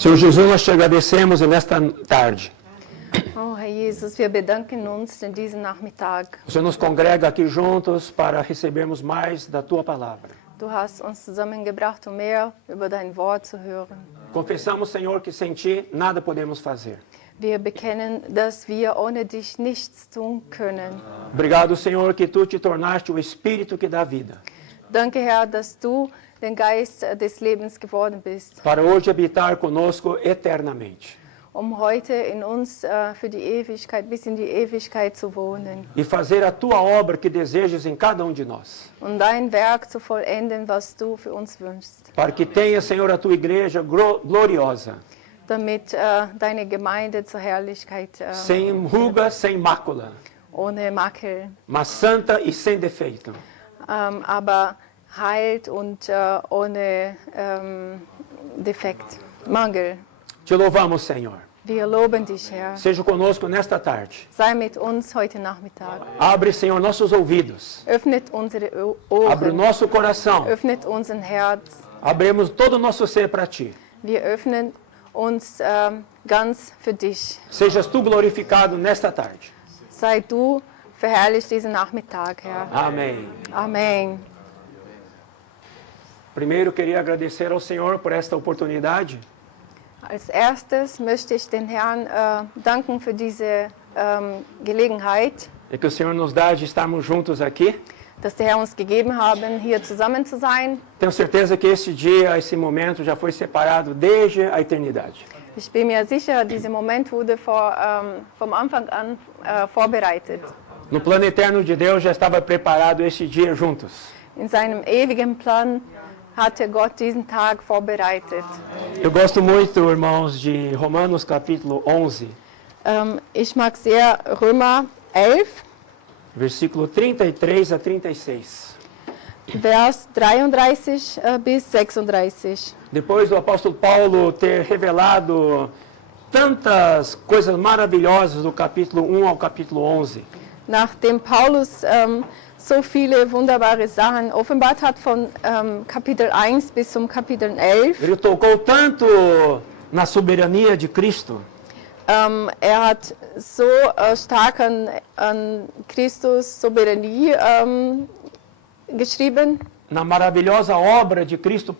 Senhor Jesus, nós te agradecemos nesta tarde. Oh, Herr Jesus, wir bedanken uns in diesem Nachmittag. O Senhor nos congrega aqui juntos para recebermos mais da Tua palavra. Du hast uns zusammengebracht, um mehr über dein Wort zu hören. Confessamos, Senhor, que sem Ti nada podemos fazer. Wir bekennen, dass wir ohne dich nichts tun können. Obrigado, Senhor, que Tu te tornaste o Espírito que dá vida. Danke, Herr, dass du der Geist des Lebens geworden bist, Para hoje habitar conosco eternamente. um heute in uns für die Ewigkeit, bis in die Ewigkeit zu wohnen. E fazer a Tua obra que desejas em cada um de nós. Und dein Werk zu vollenden, was du für uns wünschst. Para que tenha, Senhor, a Tua igreja gloriosa. Damit deine Gemeinde zur Herrlichkeit Sem ruga, sem mácula. ohne Makel, Mas santa e sem defeito. aber heilt und ohne Defekt, Mangel. Te louvamos, Senhor. Wir loben dich, Herr. Seja conosco nesta tarde. Sei mit uns heute Nachmittag. Abre, Senhor, nossos ouvidos. Öffnet unsere Abre o Ohren, nosso coração. öffnet unseren Herz. Abrimos todo o nosso ser para Ti. Wir öffnen uns ganz für dich. Sejas Tu glorificado nesta tarde. Sei du verherrlicht diesen Nachmittag, Herr. Amém. Amen. Primeiro, queria agradecer ao Senhor por esta oportunidade Als erstes möchte ich den Herrn danken für diese Gelegenheit, que o Senhor nos dá de estarmos juntos aqui. dass der Herr uns gegeben haben, hier zusammen zu sein. Tenho certeza que esse dia, esse momento já foi separado desde a eternidade. Ich bin mir sicher, dieser Moment wurde vom Anfang an vorbereitet. No plano eterno de Deus já estava preparado este dia juntos. In seinem ewigen Plan hatte Gott diesen Tag vorbereitet. Eu gosto muito, irmãos, de Romanos capítulo 11, Ich mag sehr Römer 11, versículo 33 a 36. Vers 33 bis 36. Depois do apóstolo Paulo ter revelado tantas coisas maravilhosas do capítulo 1 ao capítulo 11, Nachdem Paulus so viele wunderbare Sachen offenbart hat, von Kapitel 1 bis zum Kapitel 11, ele tocou tanto na soberania de Cristo, hat so stark an Christus Souverainie geschrieben, na maravilhosa obra de Cristo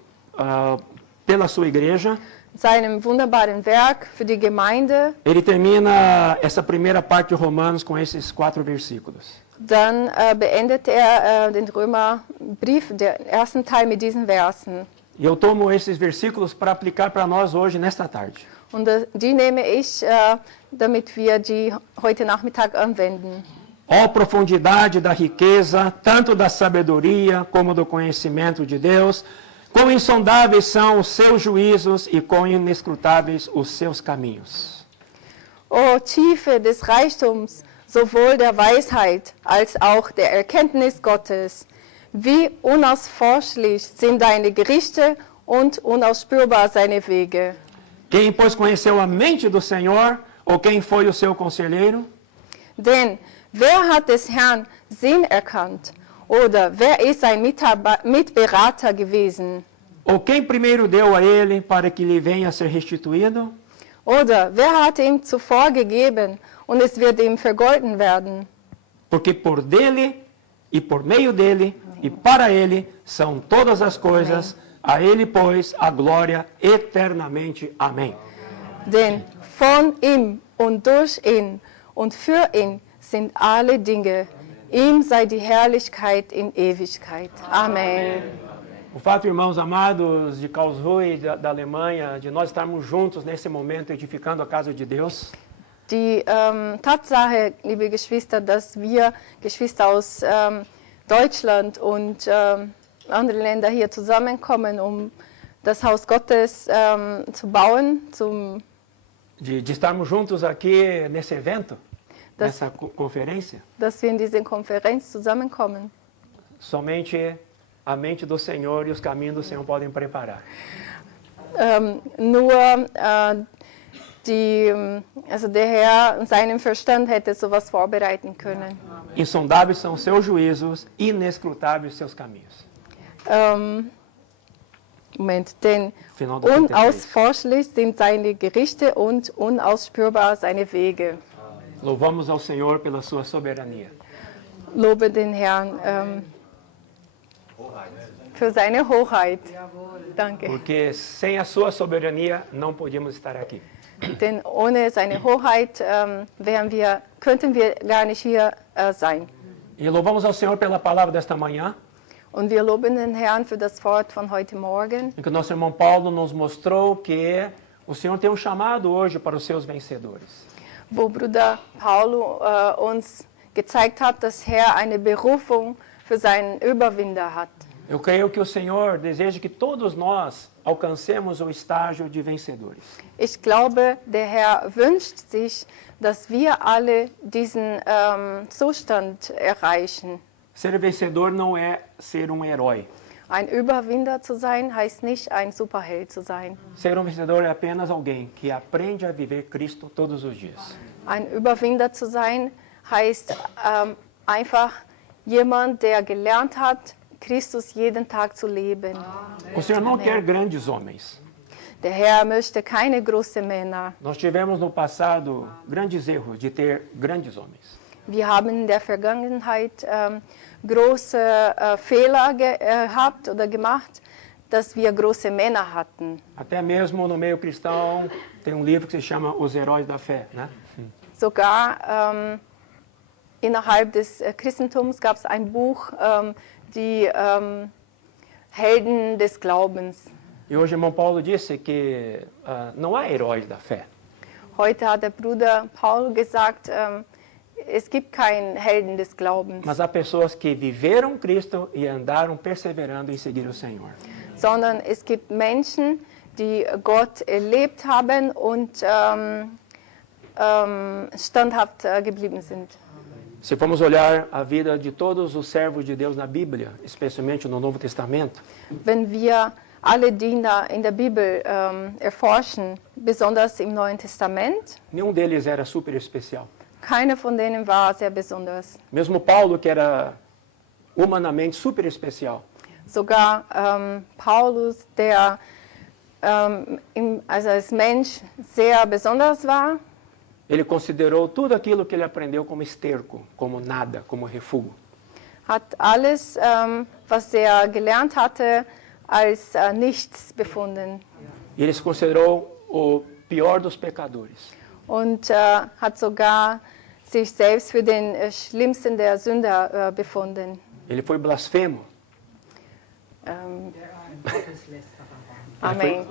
pela sua igreja. seinem wunderbaren Werk für die Gemeinde. Ele termina essa primeira parte de Romanos com esses 4 versículos. Dann beendet den Römerbrief, den ersten Teil, mit diesen Versen. E eu tomo esses versículos para aplicar para nós hoje, nesta tarde. Und die nehme ich, damit wir die heute Nachmittag anwenden. Ó profundidade da riqueza, tanto da sabedoria como do conhecimento de Deus, quão insondáveis são os seus juízos e quão inescrutáveis os seus caminhos. O Tiefe des Reichtums, sowohl der Weisheit als auch der Erkenntnis Gottes. Wie unausforschlich sind deine Gerichte und unausspürbar seine Wege. Quem, pois, conheceu a mente do Senhor, ou quem foi o seu conselheiro? Denn wer hat des Herrn Sinn erkannt? Oder wer ist sein Mitberater gewesen? Ou quem primeiro deu a ele para que lhe venha a ser restituído? Oder wer hat ihm zuvor gegeben und es wird ihm vergolten werden? Porque por dele e por meio dele e para ele são todas as coisas, a ele, pois, a glória eternamente. Amém. Denn von ihm und durch ihn und für ihn sind alle Dinge. Ihm sei die Herrlichkeit in Ewigkeit. Amen. O fato, irmãos amados de Karlsruhe, da Alemanha, de nós estarmos juntos nesse momento edificando a casa de Deus, Die Tatsache, liebe Geschwister, dass wir Geschwister aus Deutschland und andere Länder hier zusammenkommen, um das Haus Gottes zu bauen, de estarmos juntos aqui nesse evento, nessa conferência, dass wir in diese Konferenz zusammenkommen. somente a mente do Senhor e os caminhos do Senhor podem preparar. Nur der Herr in seinem Verstand hätte sowas vorbereiten können. Insondáveis são seus juízos, inescrutáveis seus caminhos. Denn Final do 33. unausforschlich sind seine Gerichte und unausspürbar seine Wege. Louvamos ao Senhor pela sua soberania. Lobe den Herrn für seine Hoheit. Danke. Porque sem a sua soberania não podíamos estar aqui. Denn ohne seine Hoheit könnten wir gar nicht hier sein. E louvamos ao Senhor pela palavra desta manhã, Und wir loben den Herrn für das Wort von heute Morgen, em que o nosso irmão Paulo nos mostrou que o Senhor tem um chamado hoje para os seus vencedores. wo Bruder Paulo uns gezeigt hat, dass Herr eine Berufung für seinen Überwinder hat. Eu creio que o Senhor deseja que todos nós alcancemos o estágio de vencedores. Ich glaube, der Herr wünscht sich, dass wir alle diesen Zustand erreichen. Ser vencedor não é ser um herói. Ein Überwinder zu sein, heißt nicht, ein Superheld zu sein. Ser um vencedor é apenas alguém que aprende a viver Cristo todos os dias. Ein Überwinder zu sein, heißt einfach jemand, der gelernt hat, Christus jeden Tag zu leben. O Senhor não quer grandes homens. Der Herr möchte keine großen Männer. Nós tivemos no passado grandes erros de ter grandes homens. Wir haben in der Vergangenheit große Fehler gehabt oder gemacht, dass wir große Männer hatten. Até mesmo no meio cristão tem um livro que se chama Os Heróis da Fé, né? Sogar innerhalb des Christentums gab es ein Buch, die Helden des Glaubens. E hoje o irmão Paulo disse que não há heróis da fé. Heute hat der Bruder Paul gesagt, es gibt keinen Helden des Glaubens, Mas há pessoas que viveram Cristo e andaram perseverando em seguir o Senhor. sondern es gibt Menschen, die Gott erlebt haben und standhaft geblieben sind. Se formos olhar a vida de todos os servos de Deus na Bíblia, especialmente no Novo Testamento, Wenn wir alle Diener in der Bibel erforschen, besonders im Neuen Testament, nenhum deles era super especial. keiner von denen war sehr besonders. Mesmo Paulo, que era humanamente super especial, Sogar Paulus, der also als Mensch sehr besonders war, ele considerou tudo aquilo que ele aprendeu como esterco, como nada, como refúgio. hat alles, was er gelernt hatte, als nichts befunden. E ele se considerou o pior dos pecadores. Und hat sogar sich selbst für den schlimmsten der Sünder befunden. Ele foi blasfemo. Amen.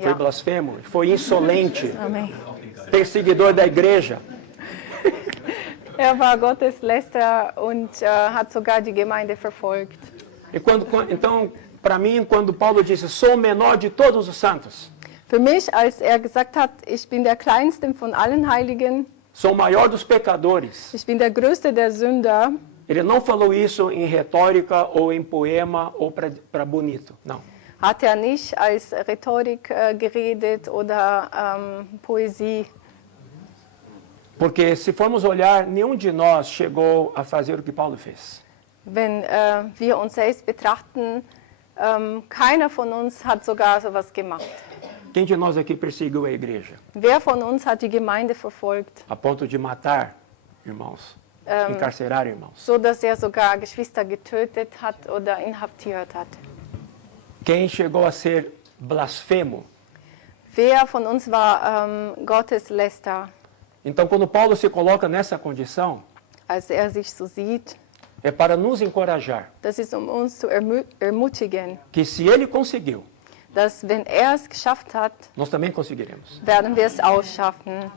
Foi blasfemo, foi insolente, Amen. perseguidor da igreja. Er war Gotteslästerer und hat sogar die Gemeinde verfolgt. Então, para mim, quando Paulo disse, sou o menor de todos os santos, Für mich, als er gesagt hat, ich bin der Kleinste von allen Heiligen, sou o maior dos pecadores, ich bin der Größte der Sünder, ele não falou isso em retórica ou em poema ou para bonito, não. hat er nicht als Rhetorik geredet oder Poesie. Porque se formos olhar, nenhum de nós chegou a fazer o que Paulo fez. Wenn wir uns selbst betrachten, keiner von uns hat sogar sowas gemacht. Quem de nós aqui perseguiu a igreja? Wer von uns hat die Gemeinde verfolgt, A ponto de matar irmãos, encarcerar irmãos. so dass er sogar Geschwister getötet hat oder inhaftiert hat? Quem chegou a ser blasfemo? Wer von uns war Gottesläster, Então, quando Paulo se coloca nessa condição, als er sich so sieht? é para nos encorajar Das ist, um uns zu ermutigen, que se ele conseguiu, dass wenn er es geschafft hat, nós também conseguiremos. werden wir es auch schaffen.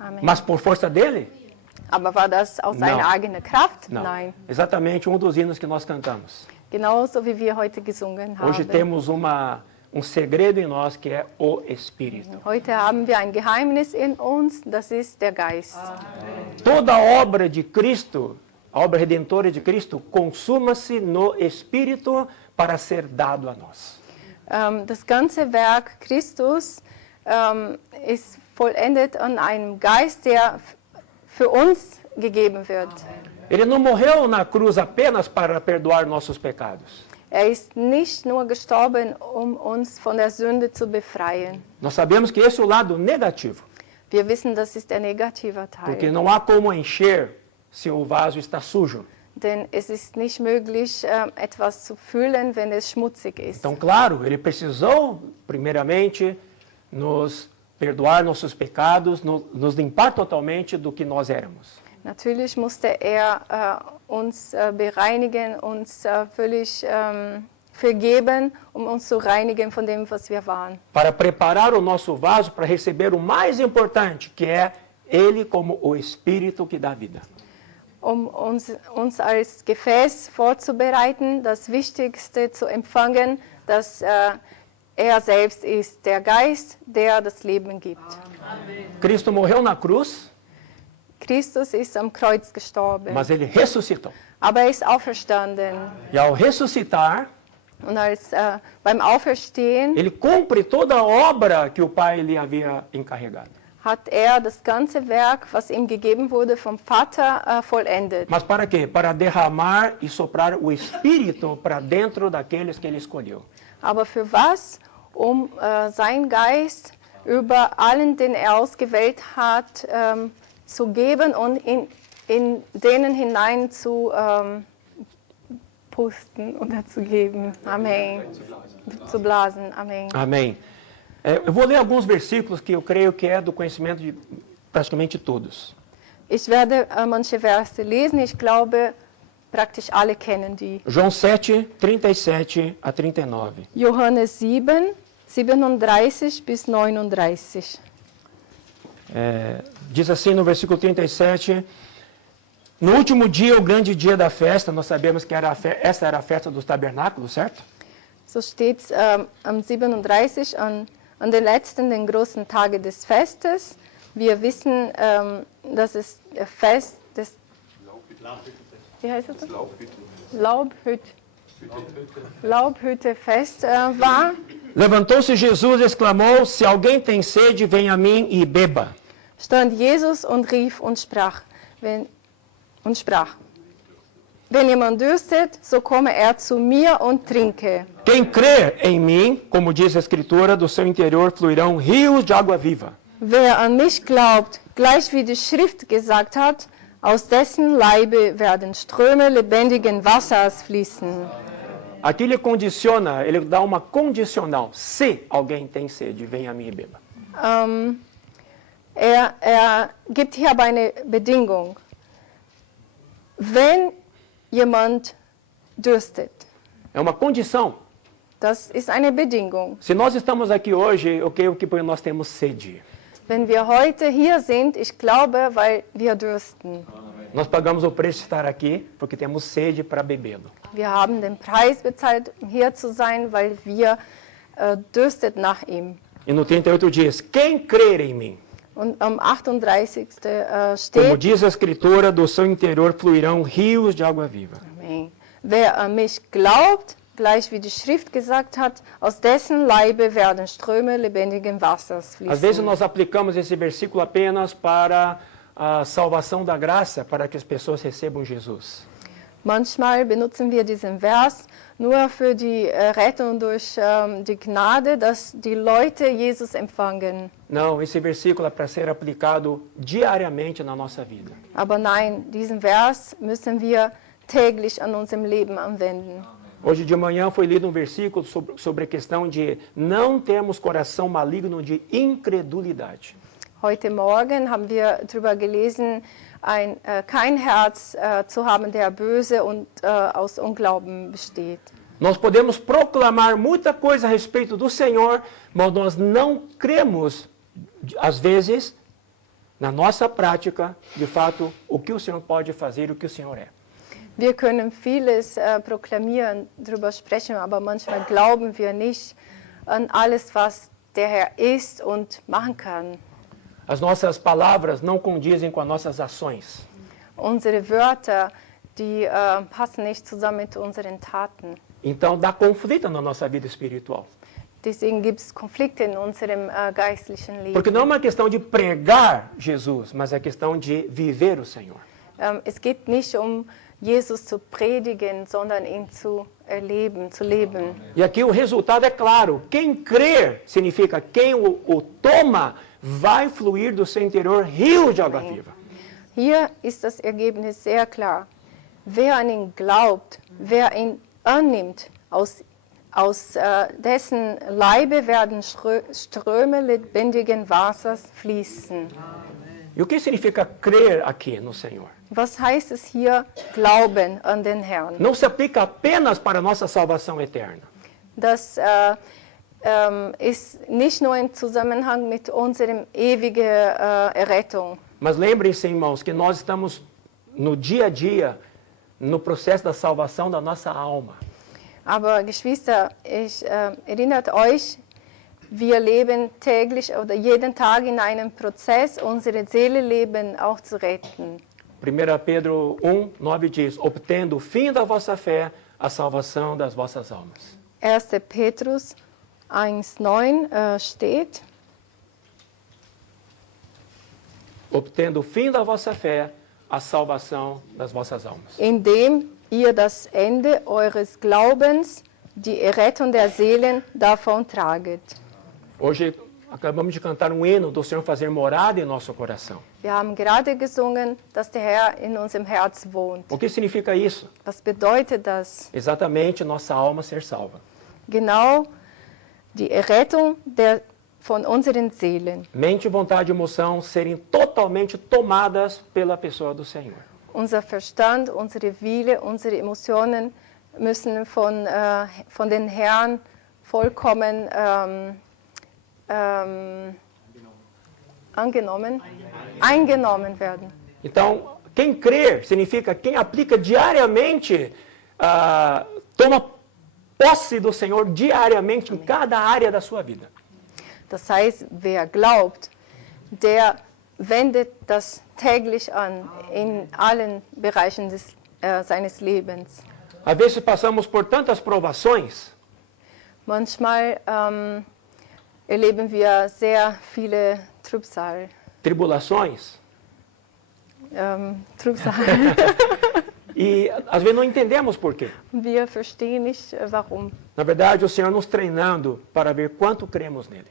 Amen. Mas por força dele? Aber war das aus seiner Não. eigenen Kraft? Não. Nein. Exatamente um dos hinos que nós cantamos. Genauso wie wir heute gesungen Hoje haben. temos um segredo em nós que é o Espírito. Heute haben wir ein Geheimnis in uns, das ist der Geist. Toda a obra de Cristo, a obra redentora de Cristo, consuma-se no Espírito para ser dado a nós. Das ganze Werk Christus ist vollendet an einem Geist, der für uns gegeben wird. Ele não morreu na cruz apenas para perdoar nossos pecados. ist nicht nur gestorben, uns von der Sünde zu befreien. Nós sabemos que esse é o lado negativo, Wir wissen, das ist der negative porque Teil. não há como encher se o vaso está sujo. Denn es ist nicht möglich, etwas zu füllen, wenn es schmutzig ist. Então, claro, ele precisou, primeiramente, nos perdoar nossos pecados, nos limpar totalmente do que nós éramos. Natürlich musste uns bereinigen, uns völlig vergeben, uns zu reinigen von dem, was wir waren. Para preparar o nosso vaso para receber o mais importante, que é ele como o Espírito que dá vida. Uns als Gefäß vorzubereiten, das Wichtigste zu empfangen, dass er selbst ist, der Geist, der das Leben gibt. Cristo morreu na cruz, Christus ist am Kreuz gestorben, mas ele ressuscitou. aber er ist auferstanden. E ao ressuscitar, Und beim Auferstehen ele cumpre toda a obra que o Pai lhe havia encarregado. hat er das ganze Werk, was ihm gegeben wurde vom Vater, vollendet. Mas para quê? Para derramar e soprar o Espírito para dentro daqueles que ele escolheu. Aber für was? Sein Geist über allen, den er ausgewählt hat, zu geben und in denen hinein zu pusten oder zu geben. Amen. Zu blasen. Amen. Amém. Eu vou ler alguns versículos que eu creio que é do conhecimento de praticamente todos. Ich werde manche Verse lesen. Ich glaube, praktisch alle kennen die. João 7, 37 a 39. Johannes 7, 37 bis 39. Diz assim no versículo 37, no último dia, o grande dia da festa, nós sabemos que essa era a festa dos tabernáculos, certo? So steht es am 37, an den letzten, den großen Tage des Festes. Wir wissen, dass es Fest des... Wie heißt es? Laubhütte-Fest war. Levantou-se Jesus e exclamou, se alguém tem sede, venha a mim e beba. Stand Jesus und rief und sprach, wenn jemand dürstet, so komme er zu mir und trinke. Quem crer em mim, como diz a Escritura, do seu interior fluirão rios de água viva. Wer an mich glaubt, gleich wie die Schrift gesagt hat, aus dessen Leibe werden Ströme lebendigen Wassers fließen. Aqui ele condiciona, ele dá uma condicional. Se alguém tem sede, venha a mim e beba. Er gibt hier aber eine Bedingung. Wenn jemand dürstet, É uma condição. das ist eine Bedingung. Se nós estamos aqui hoje, eu creio que porque nós temos sede. Wenn wir heute hier sind, ich glaube, weil wir dürsten. Nós pagamos o preço de estar aqui porque temos sede para bebê-lo. Wir haben den Preis bezahlt, um hier zu sein, weil wir dürstet nach ihm. E no 38 diz, quem crer em mim? Und am 38. Como Steht, diz a Escritura, do seu interior fluirão rios de água viva. Amen. Wer an mich glaubt, gleich wie die Schrift gesagt hat, aus dessen Leibe werden Ströme lebendigen Wassers Às vezes fließen. nós aplicamos esse versículo apenas para a salvação da graça, para que as pessoas recebam Jesus. Manchmal benutzen wir diesen Vers nur für die Rettung durch die Gnade, dass die Leute Jesus empfangen. Não, esse versículo é para ser aplicado diariamente na nossa vida. Aber nein, diesen Vers müssen wir täglich an unserem Leben anwenden. Hoje de manhã foi lido um versículo sobre a questão de não termos coração maligno de incredulidade. Heute Morgen haben wir darüber gelesen, kein Herz zu haben, der böse und aus Unglauben besteht. Nós podemos proclamar muita coisa a respeito do Senhor, mas nós não cremos, às vezes, na nossa prática, de fato, o que o Senhor pode fazer e o que o Senhor é. Wir können vieles proklamieren, darüber sprechen, aber manchmal glauben wir nicht an alles, was der Herr ist und machen kann. As nossas palavras não condizem com as nossas ações. Unsere Wörter, die passen nicht zusammen mit unseren Taten. Então dá conflito na nossa vida espiritual. Deswegen gibt es Konflikte in unserem geistlichen Leben. Porque não é uma questão de pregar Jesus, mas é questão de viver o Senhor. Es geht nicht Jesus zu predigen, sondern ihn zu erleben, zu leben. E aqui o resultado é claro. Quem crer significa quem o toma vai fluir do seu interior rios de água viva. Hier ist das Ergebnis sehr klar. Wer an ihn glaubt, wer ihn annimmt, aus dessen Leibe werden Ströme lebendigen Wassers fließen. E o que significa crer aqui no Senhor? Was heißt es hier, Glauben an den Herrn? Não se aplica apenas para a nossa salvação eterna. Das ist nicht nur im Zusammenhang mit unserer ewigen Errettung. Mas lembrem-se, irmãos, que nós estamos no dia a dia, no processo da salvação da nossa alma. Aber Geschwister, erinnert euch, wir leben täglich oder jeden Tag in einem Prozess, unsere Seele leben auch zu retten. 1 Pedro 1:9 diz, obtendo o fim da vossa fé, a salvação das vossas almas. 1. Petrus 1,9 steht, Obtendo o fim da vossa fé, a salvação das vossas almas. indem ihr das Ende eures Glaubens, die Errettung der Seelen, davon traget. Hoje acabamos de cantar um hino do Senhor fazer morada em nosso coração. Wir haben gerade gesungen, dass der Herr in unserem Herz wohnt. O que significa isso? Was bedeutet das? Exatamente nossa alma ser salva. Genau die Errettung von unseren Seelen. Mente, vontade e emoção serem totalmente tomadas pela pessoa do Senhor. Unser Verstand, unsere Wille, unsere Emotionen müssen von den Herrn vollkommen eingenommen werden. Então, quem crer significa quem aplica diariamente, toma posse do Senhor diariamente em cada área da sua vida. Das heißt, wer glaubt, der wendet das täglich an in allen Bereichen seines Lebens. Às vezes passamos por tantas provações, Manchmal erleben wir sehr viele Trübsal. tribulações, Trübsal. e às vezes não entendemos por quê. Wir verstehen nicht, warum. Na verdade, o Senhor nos treinando para ver quanto cremos nele.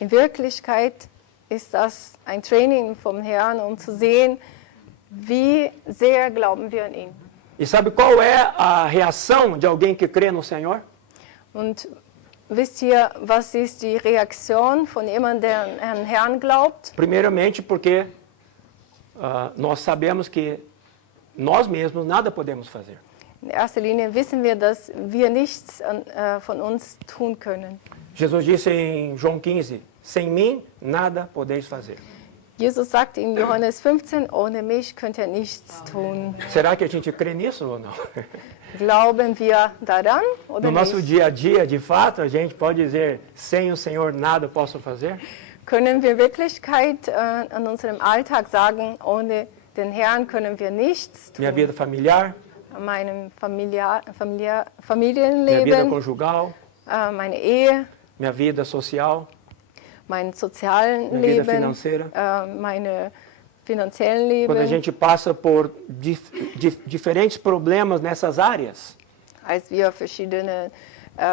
In Wirklichkeit ist das ein Training vom Herrn, um zu sehen, wie sehr glauben wir an ihn. E sabe qual é a reação de alguém que crê no Senhor? Und wisst ihr, was ist die Reaktion von jemandem, der an den Herrn glaubt? Primeiramente porque nós sabemos que nós mesmos nada podemos fazer. In erster Linie wissen wir, dass wir nichts von uns tun können. Jesus disse em João 15, sem mim nada podeis fazer. Jesus sagt in Johannes 15, ohne mich könnt ihr nichts tun. Será que a gente crê nisso ou não? Glauben wir daran oder No nosso nicht? dia a dia, de fato, a gente pode dizer, sem o Senhor nada posso fazer? Können wir Wirklichkeit an unserem Alltag sagen, ohne den Herrn können wir nichts Minha tun? vida familiar, An meinem minha vida Familienleben, conjugal, meine Ehe, minha vida social, mein sozialen minha vida Leben, financeira. meine finanziellen Quando a Leben. gente passa por diferentes problemas nessas áreas, Als wir verschiedene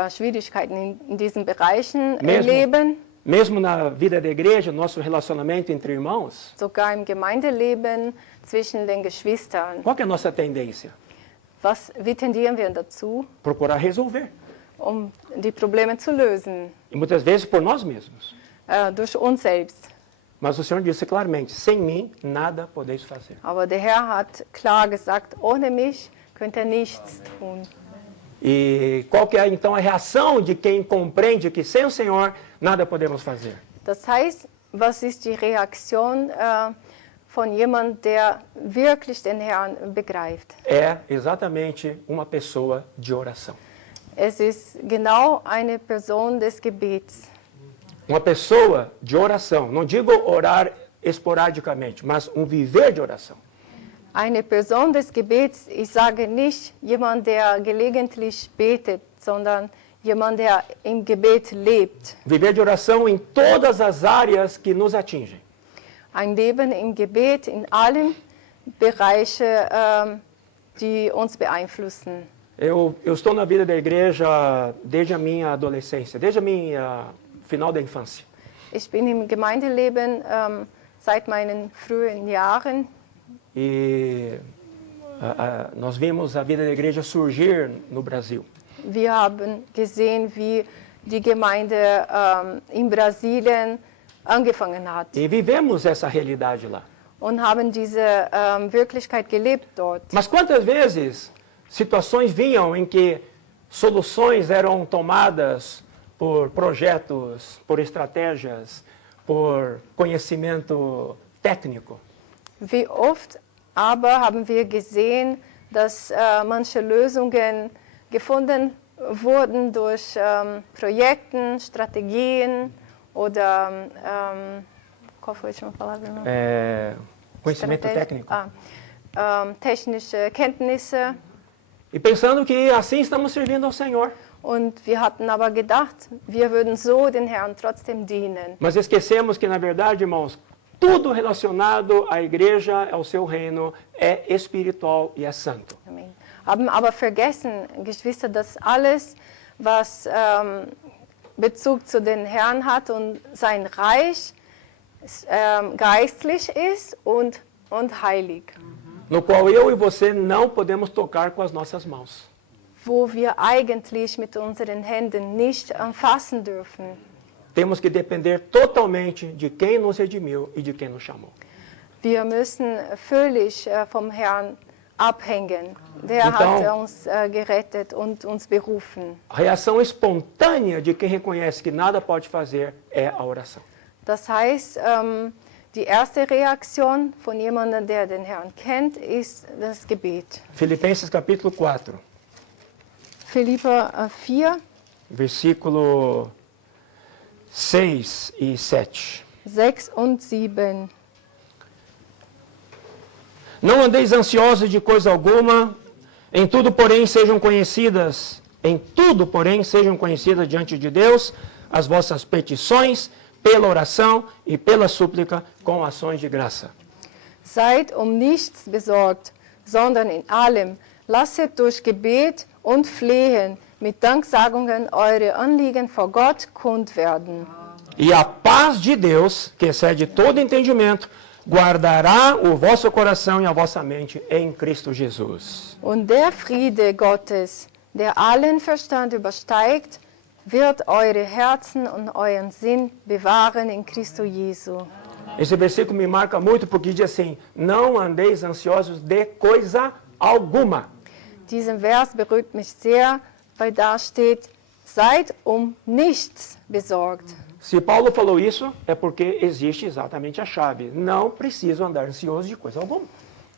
Schwierigkeiten in diesen Bereichen Mesmo. erleben, mesmo na vida da igreja, nosso relacionamento entre irmãos, sogar im Gemeindeleben zwischen den Geschwistern. qual que é a nossa tendência? Wie tendieren wir dazu, Procurar resolver. um die Probleme zu lösen? E muitas vezes por nós mesmos. Durch uns selbst. Mas o Senhor disse claramente, sem mim nada podeis fazer. Aber der Herr hat klar gesagt, ohne mich könnt ihr nichts tun. E qual que é então a reação de quem compreende que sem o Senhor nada podemos fazer? Das heißt, was ist die Reaktion von jemandem, der wirklich den Herrn begreift? É exatamente uma pessoa de oração. Es ist genau eine Person des Gebets. Uma pessoa de oração. Não digo orar esporadicamente, mas um viver de oração. Eine Person des Gebets, ich sage nicht jemand, der gelegentlich betet, sondern jemand, der im Gebet lebt. Viver de oração em todas as áreas que nos atingem. Ein Leben im Gebet in allen Bereiche, die uns beeinflussen. Eu estou na vida da igreja desde a minha adolescência, desde a minha final da infância. Ich bin im Gemeindeleben seit meinen frühen Jahren. E nós vimos a vida da igreja surgir no Brasil. Wir haben gesehen, wie die Gemeinde in Brasilien angefangen hat E vivemos essa realidade lá. und haben diese Wirklichkeit gelebt dort. Mas quantas vezes situações vinham em que soluções eram tomadas por projetos, por estratégias, por conhecimento técnico? Wie oft aber haben wir gesehen, dass manche Lösungen gefunden wurden durch Projekten, Strategien oder qual foi a última palavra? Conhecimento técnico. Technische Kenntnisse. E pensando que assim estamos servindo ao Senhor. Und wir hatten aber gedacht, wir würden so den Herrn trotzdem dienen. Mas esquecemos que, na verdade, irmãos, tudo relacionado à igreja, ao seu reino, é espiritual e é santo. Amen. Haben aber vergessen, Geschwister, dass alles, was Bezug zu den Herrn hat und sein Reich, geistlich ist und heilig. No qual eu e você não podemos tocar com as nossas mãos. Wo wir eigentlich mit unseren Händen nicht anfassen dürfen. Temos que depender totalmente de quem nos redimiu e de quem nos chamou. Wir müssen völlig vom Herrn abhängen. Der Então, hat uns gerettet und uns berufen. A reação espontânea de quem reconhece que nada pode fazer é a oração. Das heißt, die erste Reaktion von jemandem, der den Herrn kennt, ist das Gebet. Filipenses capítulo 4, Philipper 4, versículo 6 e 7. 6 und 7. Não andeis ansiosos de coisa alguma, em tudo, porém, sejam conhecidas diante de Deus as vossas petições, pela oração e pela súplica, com ações de graça. Seid nichts besorgt, sondern in allem lasset durch Gebet und Flehen mit Danksagungen eure Anliegen vor Gott kund werden. E a paz de Deus, que excede todo entendimento, guardará o vosso coração e a vossa mente em Cristo Jesus. Und der Friede Gottes, der allen Verstand übersteigt, wird eure Herzen und euren Sinn bewahren in Cristo Jesu. Esse versículo me marca muito porque diz assim: não andeis ansiosos de coisa alguma. Diesen Vers berührt mich sehr, weil da steht, seid nichts besorgt. Se Paulo falou isso, é porque existe exatamente a chave. Não preciso andar ansioso de coisa alguma.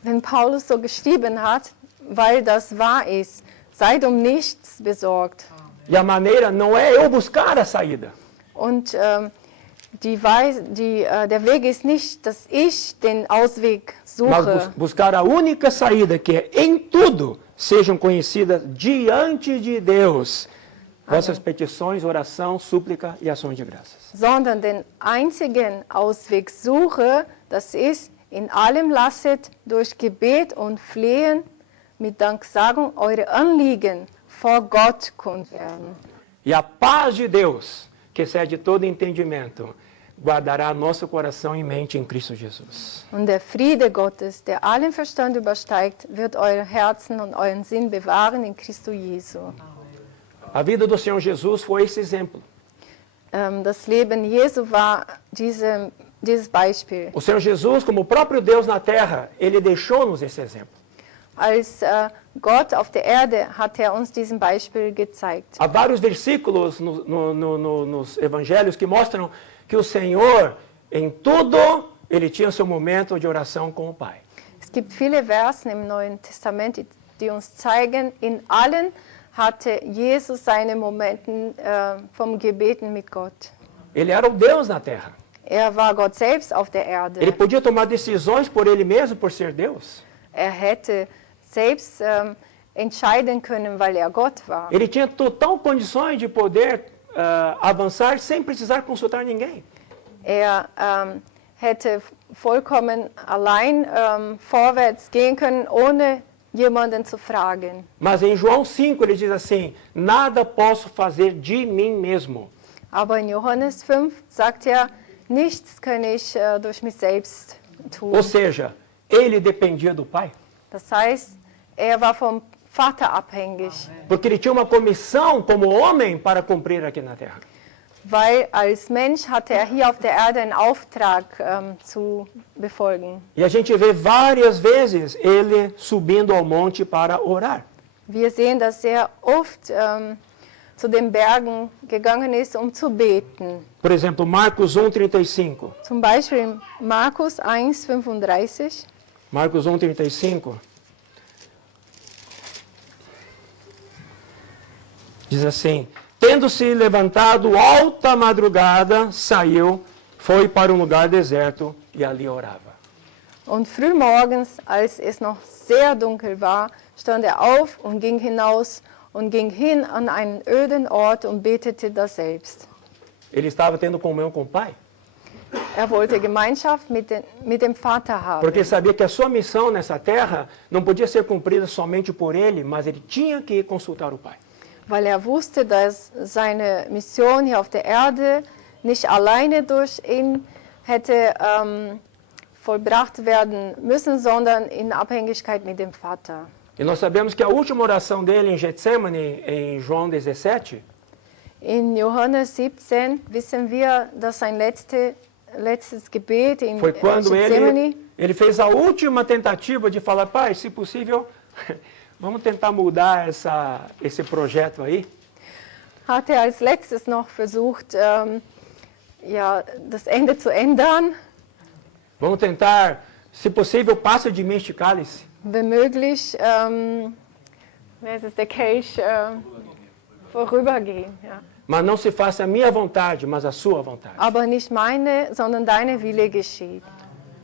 Wenn Paulus so geschrieben hat, weil das wahr ist, seid nichts besorgt. E a maneira não é eu buscar a saída. Und der Weg ist nicht, dass ich den Ausweg suche. Mas buscar a única saída, que é em tudo sejam conhecidas diante de Deus vossas petições, oração, súplica e ações de graças. Sondern den einzigen Ausweg suche, das ist, in allem lasset durch Gebet und Flehen mit Danksagung eure Anliegen vor Gott kund werden. E a paz de Deus, que excede todo entendimento, guardará nosso coração e mente em Cristo Jesus. Und der Friede Gottes, der allen Verstand übersteigt, wird eure Herzen und euren Sinn bewahren in Christo Jesu. A vida do Senhor Jesus foi esse exemplo. Das Leben Jesu war dieses Beispiel. O Senhor Jesus, como o próprio Deus na terra, ele deixou-nos esse exemplo. Als Gott auf der Erde hat uns diesen Beispiel gezeigt. Há vários versículos nos evangelhos que mostram que o Senhor, em tudo, ele tinha seu momento de oração com o Pai. Es gibt viele Versen im Neuen Testament, die uns zeigen, in allen hatte Jesus seine Momente vom Gebeten mit Gott. Ele era o Deus na terra. War Gott selbst auf der Erde. Ele podia tomar decisões por ele mesmo, por ser Deus. Hätte selbst entscheiden können, weil Gott war. Ele tinha total condições de poder avançar sem precisar consultar ninguém. Hätte vollkommen allein vorwärts gehen können, ohne jemanden zu fragen. Mas em João 5 ele diz assim: nada posso fazer de mim mesmo. Aber in Johannes 5 sagt er, nichts kann ich durch mich selbst tun. Ou seja, ele dependia do Pai. Das heißt, er war vom Vater abhängig, Porque ele tinha uma comissão como homem para cumprir aqui na terra. weil als Mensch hatte er hier auf der Erde einen Auftrag zu befolgen. E a gente vê várias vezes ele subindo ao monte para orar. Wir sehen, dass er oft zu den Bergen gegangen ist, zu beten. Por exemplo, Marcos 1:35. Zum Beispiel in Markus 1,35. Marcos 1:35. Diz assim: tendo-se levantado alta madrugada, saiu, foi para um lugar deserto e ali orava. Und frühmorgens, als es noch sehr dunkel war, stand er auf und ging hinaus und ging hin an einen öden Ort und betete daselbst. Ele estava tendo comunhão com o Pai, Er wollte Gemeinschaft mit dem Vater haben, porque sabia que a sua missão nessa terra não podia ser cumprida somente por ele, mas ele tinha que consultar o Pai. weil er wusste, dass seine Mission hier auf der Erde nicht alleine durch ihn hätte vollbracht werden müssen, sondern in Abhängigkeit mit dem Vater. E nós sabemos que a última oração dele em Getsemane, em João 17, In Johannes 17 wissen wir, dass sein letztes Gebet in foi quando Gethsemane, ele fez a última tentativa de falar: Pai, se possível, vamos tentar mudar esse projeto aí. hat er als letztes noch versucht, das Ende zu ändern. Vamos tentar, se possível, passa de mim este cálice. Wenn möglich, wer ist es, der Kelch vorübergehen. Ja. Mas não se faça a minha vontade, mas a sua vontade. Aber nicht meine, sondern deine Wille geschieht.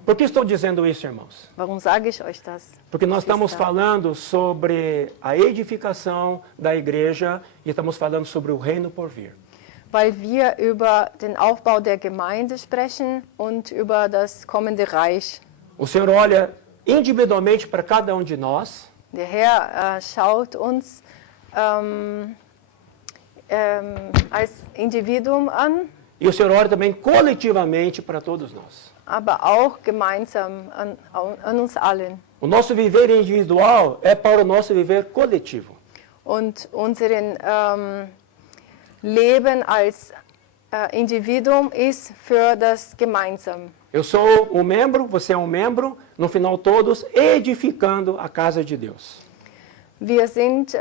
Por que estou dizendo isso, irmãos? Warum sage ich euch das? Porque nós estamos falando sobre a edificação da igreja e estamos falando sobre o reino por vir. Weil wir über den Aufbau der Gemeinde sprechen und über das kommende Reich. O Senhor olha individualmente para cada um de nós. Der Herr schaut uns als Individuum an, E o Senhor olha também coletivamente para todos nós. aber auch gemeinsam an uns allen. O nosso viver individual é para o nosso viver coletivo. Und unseren Leben als Individuum ist für das Gemeinsam. Eu sou um membro, você é um membro, no final todos edificando a casa de Deus. Wir sind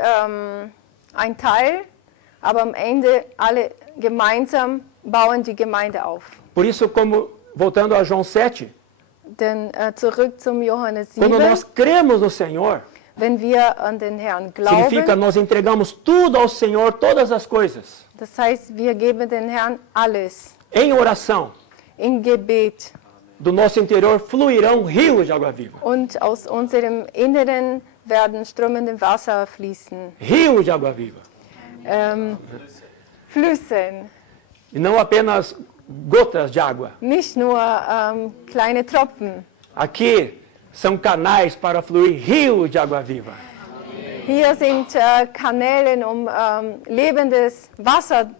ein Teil, aber am Ende alle gemeinsam bauen die Gemeinde auf. Por isso, voltando a João 7, Denn zurück zum Johannes quando 7, nós cremos no Senhor, wenn wir an den Herrn significa glauben, nós entregamos tudo ao Senhor, todas as coisas. das heißt, wir geben den Herrn alles. Em oração, In Gebet. do nosso interior fluirão rios de água viva. Und aus unserem Inneren werden strömende Wasser fließen. Rios de água viva. Flüssen. E não apenas gotas de água. Nicht nur kleine Tropfen. Aqui são canais para fluir rios de água viva. Hier sind Kanäle, lebendes Wasser,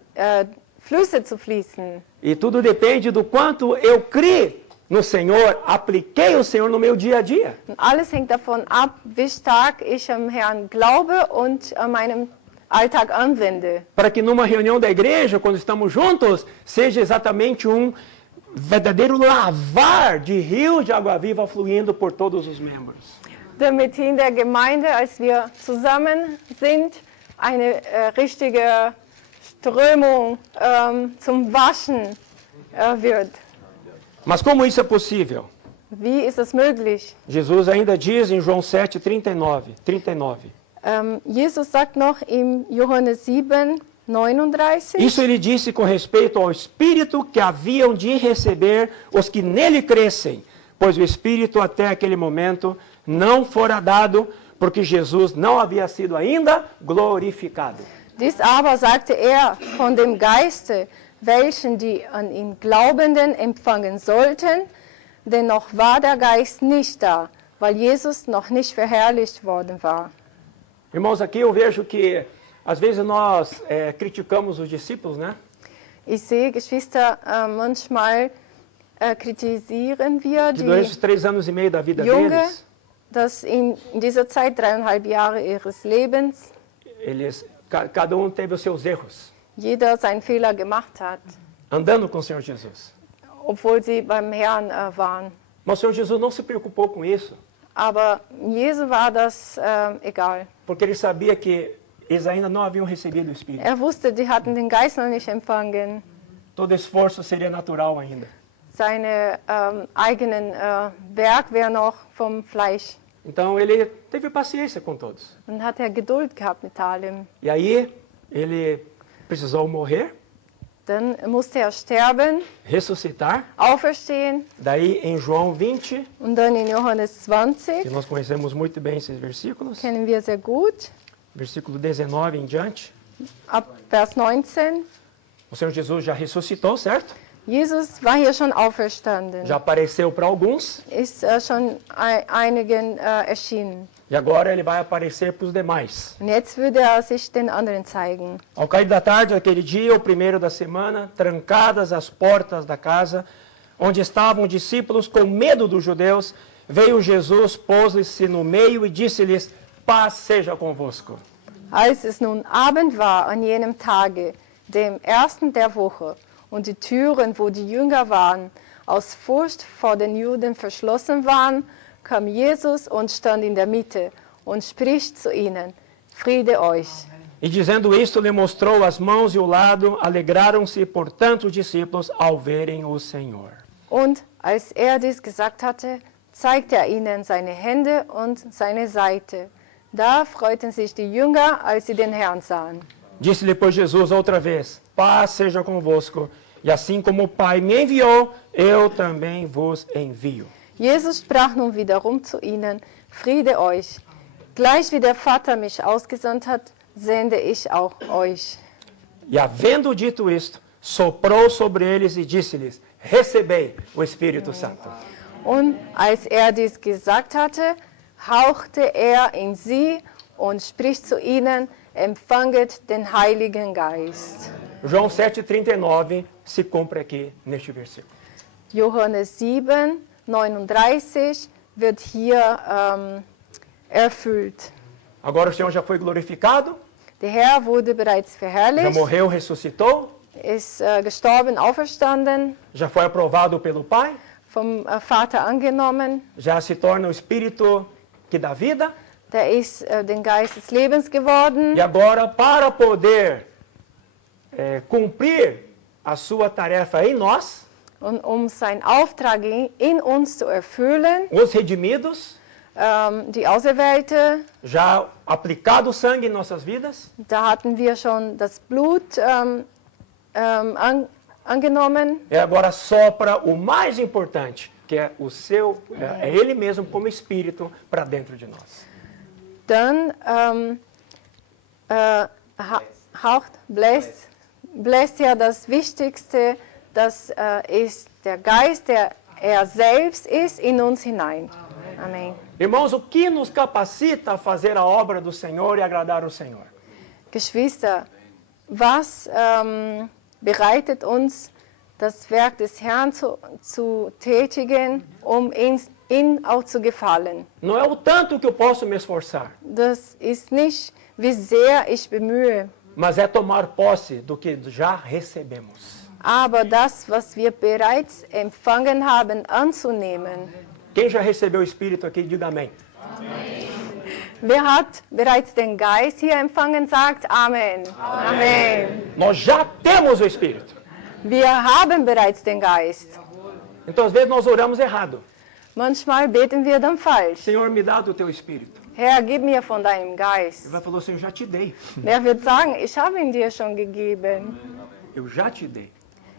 Flüsse zu fließen. E tudo depende do quanto eu criei no Senhor, apliquei o Senhor no meu dia a dia. Und alles hängt davon ab, wie stark ich am Herrn glaube und an meinem Alltag anwende. Para que numa reunião da igreja, quando estamos juntos, seja exatamente um verdadeiro lavar de rios de água viva fluindo por todos os membros. Damit in der Gemeinde, als wir zusammen sind, eine richtige Strömung zum Waschen wird. Mas como isso é possível? Wie ist es möglich? Jesus ainda diz em João 7, 39. Jesus sagt noch im Johannes 7, 39. Isso ele disse com respeito ao Espírito que haviam de receber os que nele crescem, pois o Espírito até aquele momento não fora dado, porque Jesus não havia sido ainda glorificado. Dies aber sagte er von dem Geiste, welchen die an ihn Glaubenden empfangen sollten, denn noch war der Geist nicht da, weil Jesus noch nicht verherrlicht worden war. Irmãos, aqui eu vejo que às vezes nós criticamos os discípulos, né? Ich sehe, Geschwister, manchmal kritisieren wir Que durante os die 3 anos e meio da vida Junge, deles, dass in dieser Zeit, 3,5 Jahre ihres Lebens, cada um teve os seus erros, jeder seinen Fehler gemacht hat, andando com o Senhor Jesus. obwohl sie beim Herrn waren. Mas o Senhor Jesus não se preocupou com isso, Aber Jesu war das egal. porque ele sabia que eles ainda não haviam recebido o Espírito. Er wusste, die hatten den Geist noch nicht empfangen. Todo esforço seria natural ainda. Seine eigenen Werk wäre noch vom Fleisch. Então ele teve paciência com todos. Und hat er Geduld gehabt mit allem. E aí ele precisou morrer, Dann musste er sterben, ressuscitar. auferstehen Daí em João 20, und dann in Johannes que 20, nós conhecemos muito bem esses versículos, kennen wir sehr gut, versículo 19 em diante, ab Vers 19. o Senhor Jesus já ressuscitou, certo? Jesus war hier schon auferstanden, Já apareceu para alguns ist schon einigen erschienen. e agora ele vai aparecer para os demais. Und jetzt würde er sich den anderen zeigen. Ao cair da tarde, aquele dia, o primeiro da semana, trancadas as portas da casa, onde estavam discípulos com medo dos judeus, veio Jesus, pôs-se no meio e disse-lhes: paz seja convosco. Als es nun Abend war an jenem Tage, dem ersten der Woche, und die Türen, wo die Jünger waren, aus Furcht vor den Juden verschlossen waren, kam Jesus und stand in der Mitte und spricht zu ihnen: Friede euch. E dizendo isto, lhe mostrou as mãos e o lado. Alegraram-se, portanto, os discípulos ao verem o Senhor. Und als er dies gesagt hatte, zeigte er ihnen seine Hände und seine Seite. Da freuten sich die Jünger, als sie den Herrn sahen. Disse-lhe, pois, Jesus outra vez: paz seja convosco. E assim como o Pai me enviou, eu também vos envio. Jesus sprach nun wiederum zu ihnen: Friede euch. Gleich wie der Vater mich ausgesandt hat, sende ich auch euch. E havendo dito isto, soprou sobre eles e disse-lhes: recebei o Espírito Santo. Und als er dies gesagt hatte, hauchte er in sie und spricht zu ihnen: Empfanget den Heiligen Geist. João 7,39 se cumpre aqui neste versículo. Johannes 7, 39 wird hier erfüllt. Agora o Senhor já foi glorificado, Der Herr wurde bereits já verherrlicht, morreu, ressuscitou, ist gestorben, auferstanden, já foi aprovado pelo Pai, vom Vater angenommen. já se torna o Espírito que dá vida. Der ist den Geist des Lebens geworden. E agora, para poder cumprir a sua tarefa em nós, Und um seinen Auftrag in uns zu erfüllen, os redimidos, die Auserwählte, já aplicado o sangue em nossas vidas, da hatten wir schon das Blut angenommen. agora sopra o mais importante, que é é Ele mesmo como Espírito para dentro de nós. Dann bläst ja das Wichtigste, das ist der Geist, der er selbst ist, in uns hinein. Amen. Irmãos, o que nos capacita a fazer a obra do Senhor e agradar o Senhor? Geschwister, was bereitet uns, das Werk des Herrn zu tätigen, um ihn auch zu gefallen? Não é o tanto que eu posso me esforçar, Das ist nicht, wie sehr ich bemühe, mas é tomar posse do que já recebemos. aber das, was wir bereits empfangen haben, anzunehmen. Quem já recebeu o Espírito aqui, diga amém. Wer hat bereits den Geist hier empfangen, sagt Amen. Amen. Nós já temos o Espírito. Wir haben bereits den Geist. Então, às vezes, nós oramos errado. Manchmal beten wir dann falsch. Senhor, me dá do teu Espírito. Herr, gib mir von deinem Ele Geist. vai falar, Senhor, já te dei. Wer wird sagen, ich habe ihn dir schon gegeben. Eu já te dei.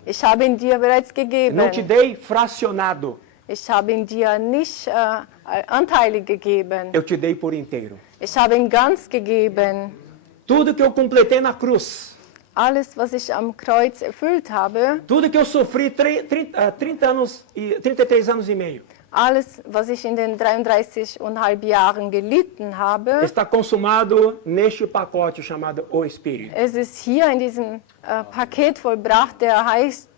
Ich habe ihn dir bereits Eu gegeben. não te dei fracionado. Ich habe ihn dir nicht anteilig gegeben. Eu te dei por inteiro. Ich habe ihn ganz gegeben. Tudo que eu completei na cruz, alles, was ich am Kreuz erfüllt habe, tudo que eu sofri 33 anos e meio, alles, was ich in den 33,5 Jahren gelitten habe, está consumado neste pacote chamado O Espírito. es ist hier in diesem Paket vollbracht, der heißt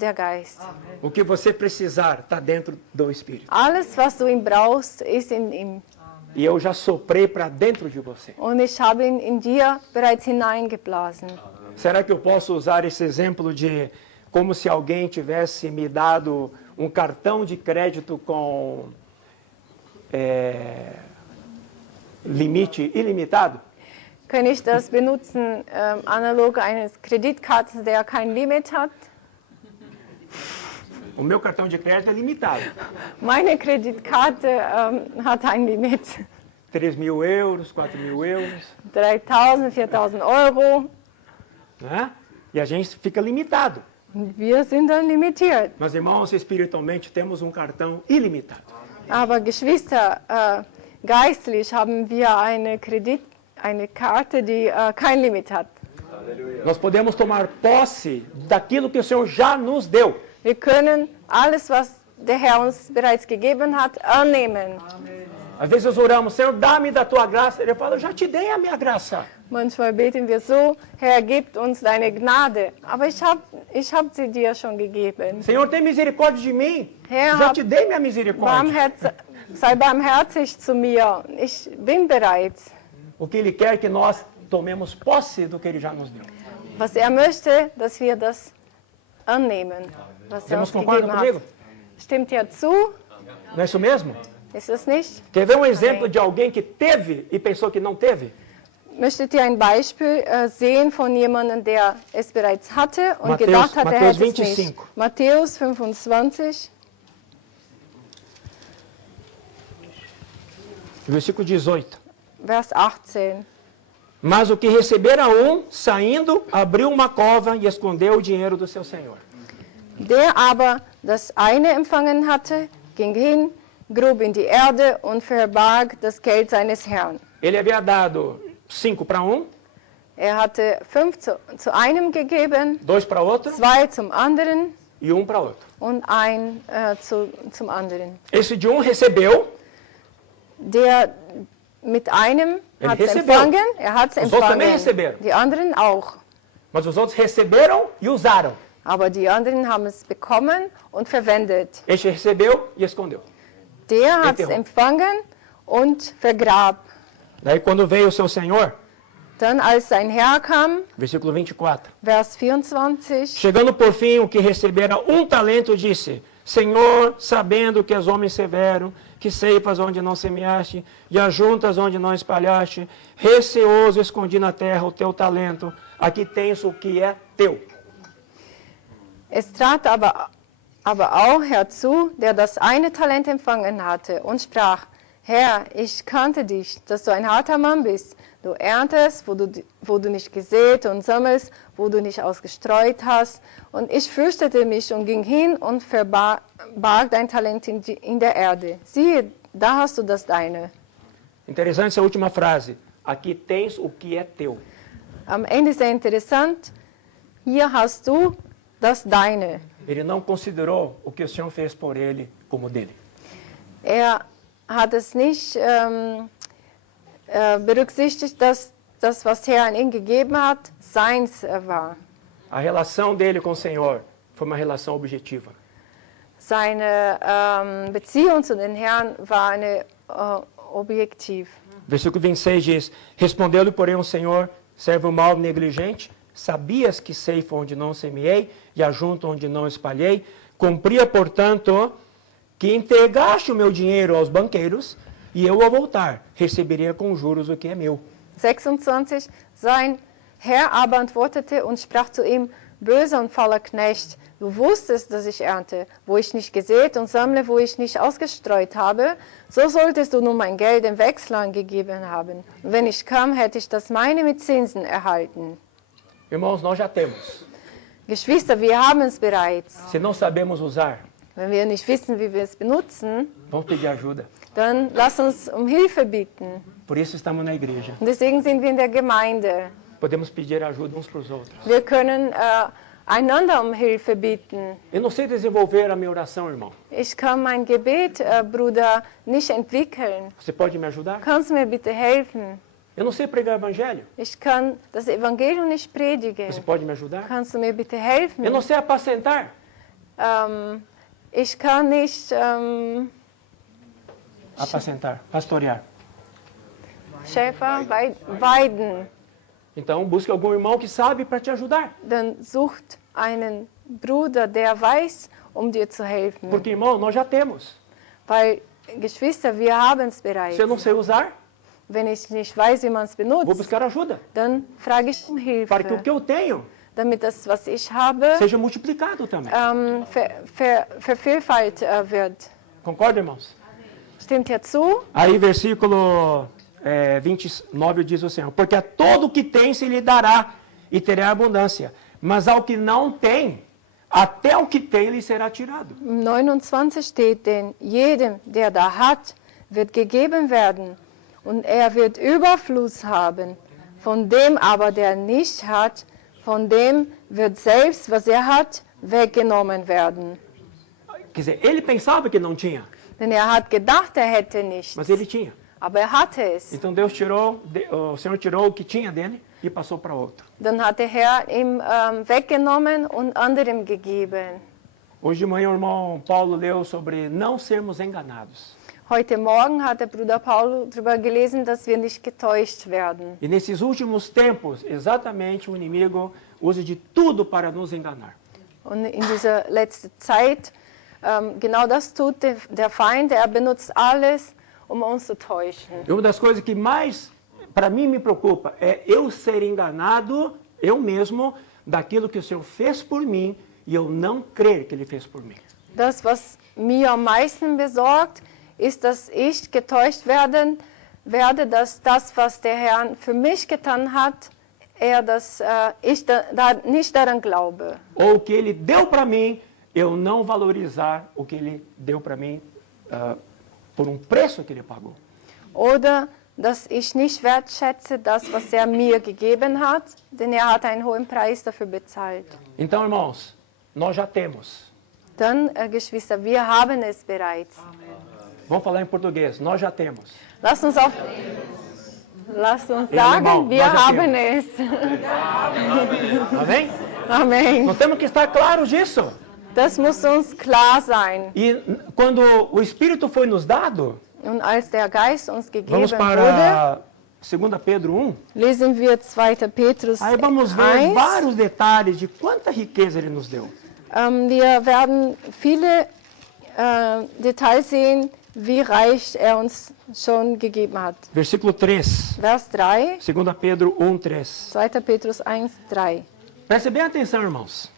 der Geist. O que você precisar está dentro do Espírito. Alles, was du ihm brauchst, ist in ihm. E eu já soprei para dentro de você. Und ich habe ihn in dir bereits hineingeblasen. Será que eu posso usar esse exemplo de como se alguém tivesse me dado um cartão de crédito com limite ilimitado? Kann ich das benutzen, analog eines Kreditkarten, der kein Limit hat? O meu cartão de crédito é limitado. Meine Kreditkarte hat ein Limit. 3.000 euros, 4.000 euros. 3.000, 4.000 Euro. Né? E a gente fica limitado. Und wir sind dann limitiert. Mas, irmãos, espiritualmente temos um cartão ilimitado. Aber Geschwister, geistlich haben wir eine Karte, die kein Limit hat. Nós podemos tomar posse daquilo que o Senhor já nos deu. Wir können alles, was der Herr uns bereits gegeben hat, annehmen. Às vezes nós oramos, Senhor, dá-me da tua graça. Ele fala, eu já te dei a minha graça. Manchmal beten wir so, Herr, gib uns deine Gnade. Aber ich hab sie dir schon gegeben. Senhor, tem misericórdia de mim. Herr, Já te dei minha misericórdia. sei barmherzig zu mir. Ich bin bereit. O que Ele quer é que nós tomemos posse do que Ele já nos deu. Was möchte, dass wir das annehmen, was Vocês uns concordam gegeben comigo? hat. Stimmt ja zu? Não é isso mesmo? Ist es nicht? Quer ver um exemplo de alguém que teve e pensou que não teve? Möchtet ihr ein Beispiel sehen von jemandem, der es bereits hatte und Matthäus- gedacht hat, er Matthäus hätte es 25. nicht? Matthäus 25, Versículo 18. Vers 18. Mas o que recebera um, saindo, abriu uma cova e escondeu o dinheiro do seu senhor. Der aber das eine empfangen hatte, ging hin, grub in die Erde und verbarg das Geld seines Herrn. Ele havia dado 5 para um, Er hatte 5 zu einem gegeben, 2 para outro 2 zum anderen e 1 para outro. und 1 zum anderen. Esse de um recebeu, Der mit einem Ele hat es recebeu. empfangen, er hat es Os outros também empfangen. receberam. Die anderen auch. mas os outros receberam e usaram. Aber die anderen haben es bekommen und verwendet. Este recebeu e escondeu. Der hat es Enterrou. empfangen und vergrab. Daí quando veio o seu senhor, Dann als sein Herr kam, versículo 24. Vers 24, Chegando por fim o que recebera um talento, disse: Senhor, sabendo que és homem severo, que ceifas onde não semeaste, e ajuntas onde não espalhaste, receoso escondi na terra o teu talento, aqui tens o que é teu. es trat aber auch herzu, der das eine Talent empfangen hatte, und sprach: Herr, ich kannte dich, dass du ein harter Mann bist. Du erntest, wo du nicht gesät und sammelst, wo du nicht ausgestreut hast. Und ich fürchtete mich und ging hin und verbarg dein Talent in der Erde. Siehe, da hast du das deine. Interessante essa última frase. Aqui tens o que é teu. Am Ende sehr interessant. Hier hast du das deine. Ele não considerou o que o Senhor fez por ele como dele. Er hat es nicht berücksichtigt, dass das, was Herr an ihn gegeben hat, seins war. A relação dele com o Senhor foi uma relação objetiva. Seine Beziehung zu den Herrn war eine objektiv. Versículo 26 diz: Respondeu-lhe, porém, o Senhor, servo mau e negligente, sabias que ceifo onde não semeei e ajunto onde não espalhei? Cumpria, portanto, que entregaste o meu dinheiro aos banqueiros, e eu, ao voltar, receberia com juros o que é meu. 26. Sein Herr aber antwortete und sprach zu ihm: Böser und fauler Knecht, du wusstest, dass ich ernte, wo ich nicht gesät und sammle, wo ich nicht ausgestreut habe. So solltest du nun mein Geld im Wechsel gegeben haben. Und wenn ich kam, hätte ich das meine mit Zinsen erhalten. Irmãos, nós já temos. Geschwister, wir haben es bereits. Se não sabemos usar, Wenn wir nicht wissen, wie wir es benutzen, vamos pedir ajuda. dann lass uns um Hilfe bitten. Por isso estamos na igreja. Und deswegen sind wir in der Gemeinde. Podemos pedir ajuda uns para os outros. Wir können einander um Hilfe bitten. Eu não sei desenvolver a minha oração, irmão. Ich kann mein Gebet, Bruder, nicht entwickeln. Você pode me ajudar? Kannst du mir bitte helfen? Eu não sei pregar evangelho. Ich kann das Evangelium nicht predigen. Você pode me ajudar? Kannst du mir bitte helfen? Eu não sei apacentar. Ich kann nicht Apacentar, pastorear. Schäfer weiden. Então, busque algum irmão que sabe para te ajudar. Dann sucht einen Bruder, der weiß, dir zu helfen. Porque, irmão, nós já temos. Weil, Geschwister, wir haben es bereits. Se eu não sei usar, Wenn ich nicht weiß, wie man es vou benutzt, buscar ajuda. dann frage ich um Hilfe, Para que o que eu tenho damit das, was ich habe, seja multiplicado também. vervielfalt wird. Concorda, irmãos? Stimmt ihr zu? Aí, versículo 29 diz o Senhor: porque a todo o que tem se lhe dará e terá abundância, mas ao que não tem, até o que tem lhe será tirado. Im 29 steht, denn jedem, der da hat, wird gegeben werden, und wird Überfluss haben. Von dem aber, der nicht hat, von dem wird selbst, was hat, weggenommen werden. Quer dizer, ele pensava que não tinha, Denn hat gedacht, hätte nicht, mas ele tinha. aber hatte es. Então Deus o Senhor tirou o que tinha dele e passou para outro. Dann hat der Herr ihm weggenommen und anderem gegeben. Hoje de manhã o irmão Paulo leu sobre não sermos enganados. Heute Morgen hat der Bruder Paul darüber gelesen, dass wir nicht getäuscht werden. E nesses últimos tempos, exatamente o inimigo usa de tudo para nos enganar. Und in dieser letzten Zeit, genau das tut der Feind, er benutzt alles, uns zu täuschen. E uma das coisas que mais, para mim, me preocupa é eu ser enganado, eu mesmo, daquilo que o Senhor fez por mim e eu não crer que Ele fez por mim. Das, was mir am meisten besorgt, ist, dass ich getäuscht werde, dass das, was der Herr für mich getan hat, ich nicht daran glaube. Ou o que Ele deu para mim, eu não valorizar o que Ele deu para mim por preço que Ele pagou. Oder dass ich nicht wertschätze das, was er mir gegeben hat, denn er hat einen hohen Preis dafür bezahlt. Então, irmãos, nós já temos. Dann, Geschwister, wir haben es bereits. Vamos falar em português. Nós já temos. Lasst uns sagen, irmão, wir haben es. Amém? Amen. Nós temos que estar claros disso. Das muss uns klar sein. E quando o Espírito foi nos dado, Und als der Geist uns gegeben vamos para 2 Pedro 1. lesen wir 2. Petrus Aí vamos ver 1. vários detalhes de quanta riqueza Ele nos deu. Wir werden viele Details sehen, wie reich er uns schon gegeben hat. Versículo 3. Vers 3, 2 Pedro 1, 3. 2. Petrus 1, 3. Preste bem atenção, irmãos.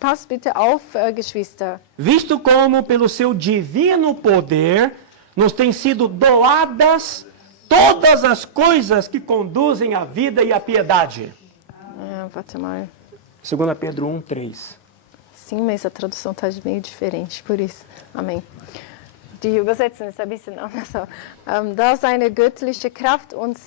Passt bitte auf, Geschwister. Visto como pelo seu divino poder nos têm sido doadas todas as coisas que conduzem à vida e à piedade. Warte mal. 2 Pedro 1, 3. Sim, mas a tradução está meio diferente, por isso. Amém. Die Übersetzung ist ein bisschen anders. Da seine göttliche Kraft uns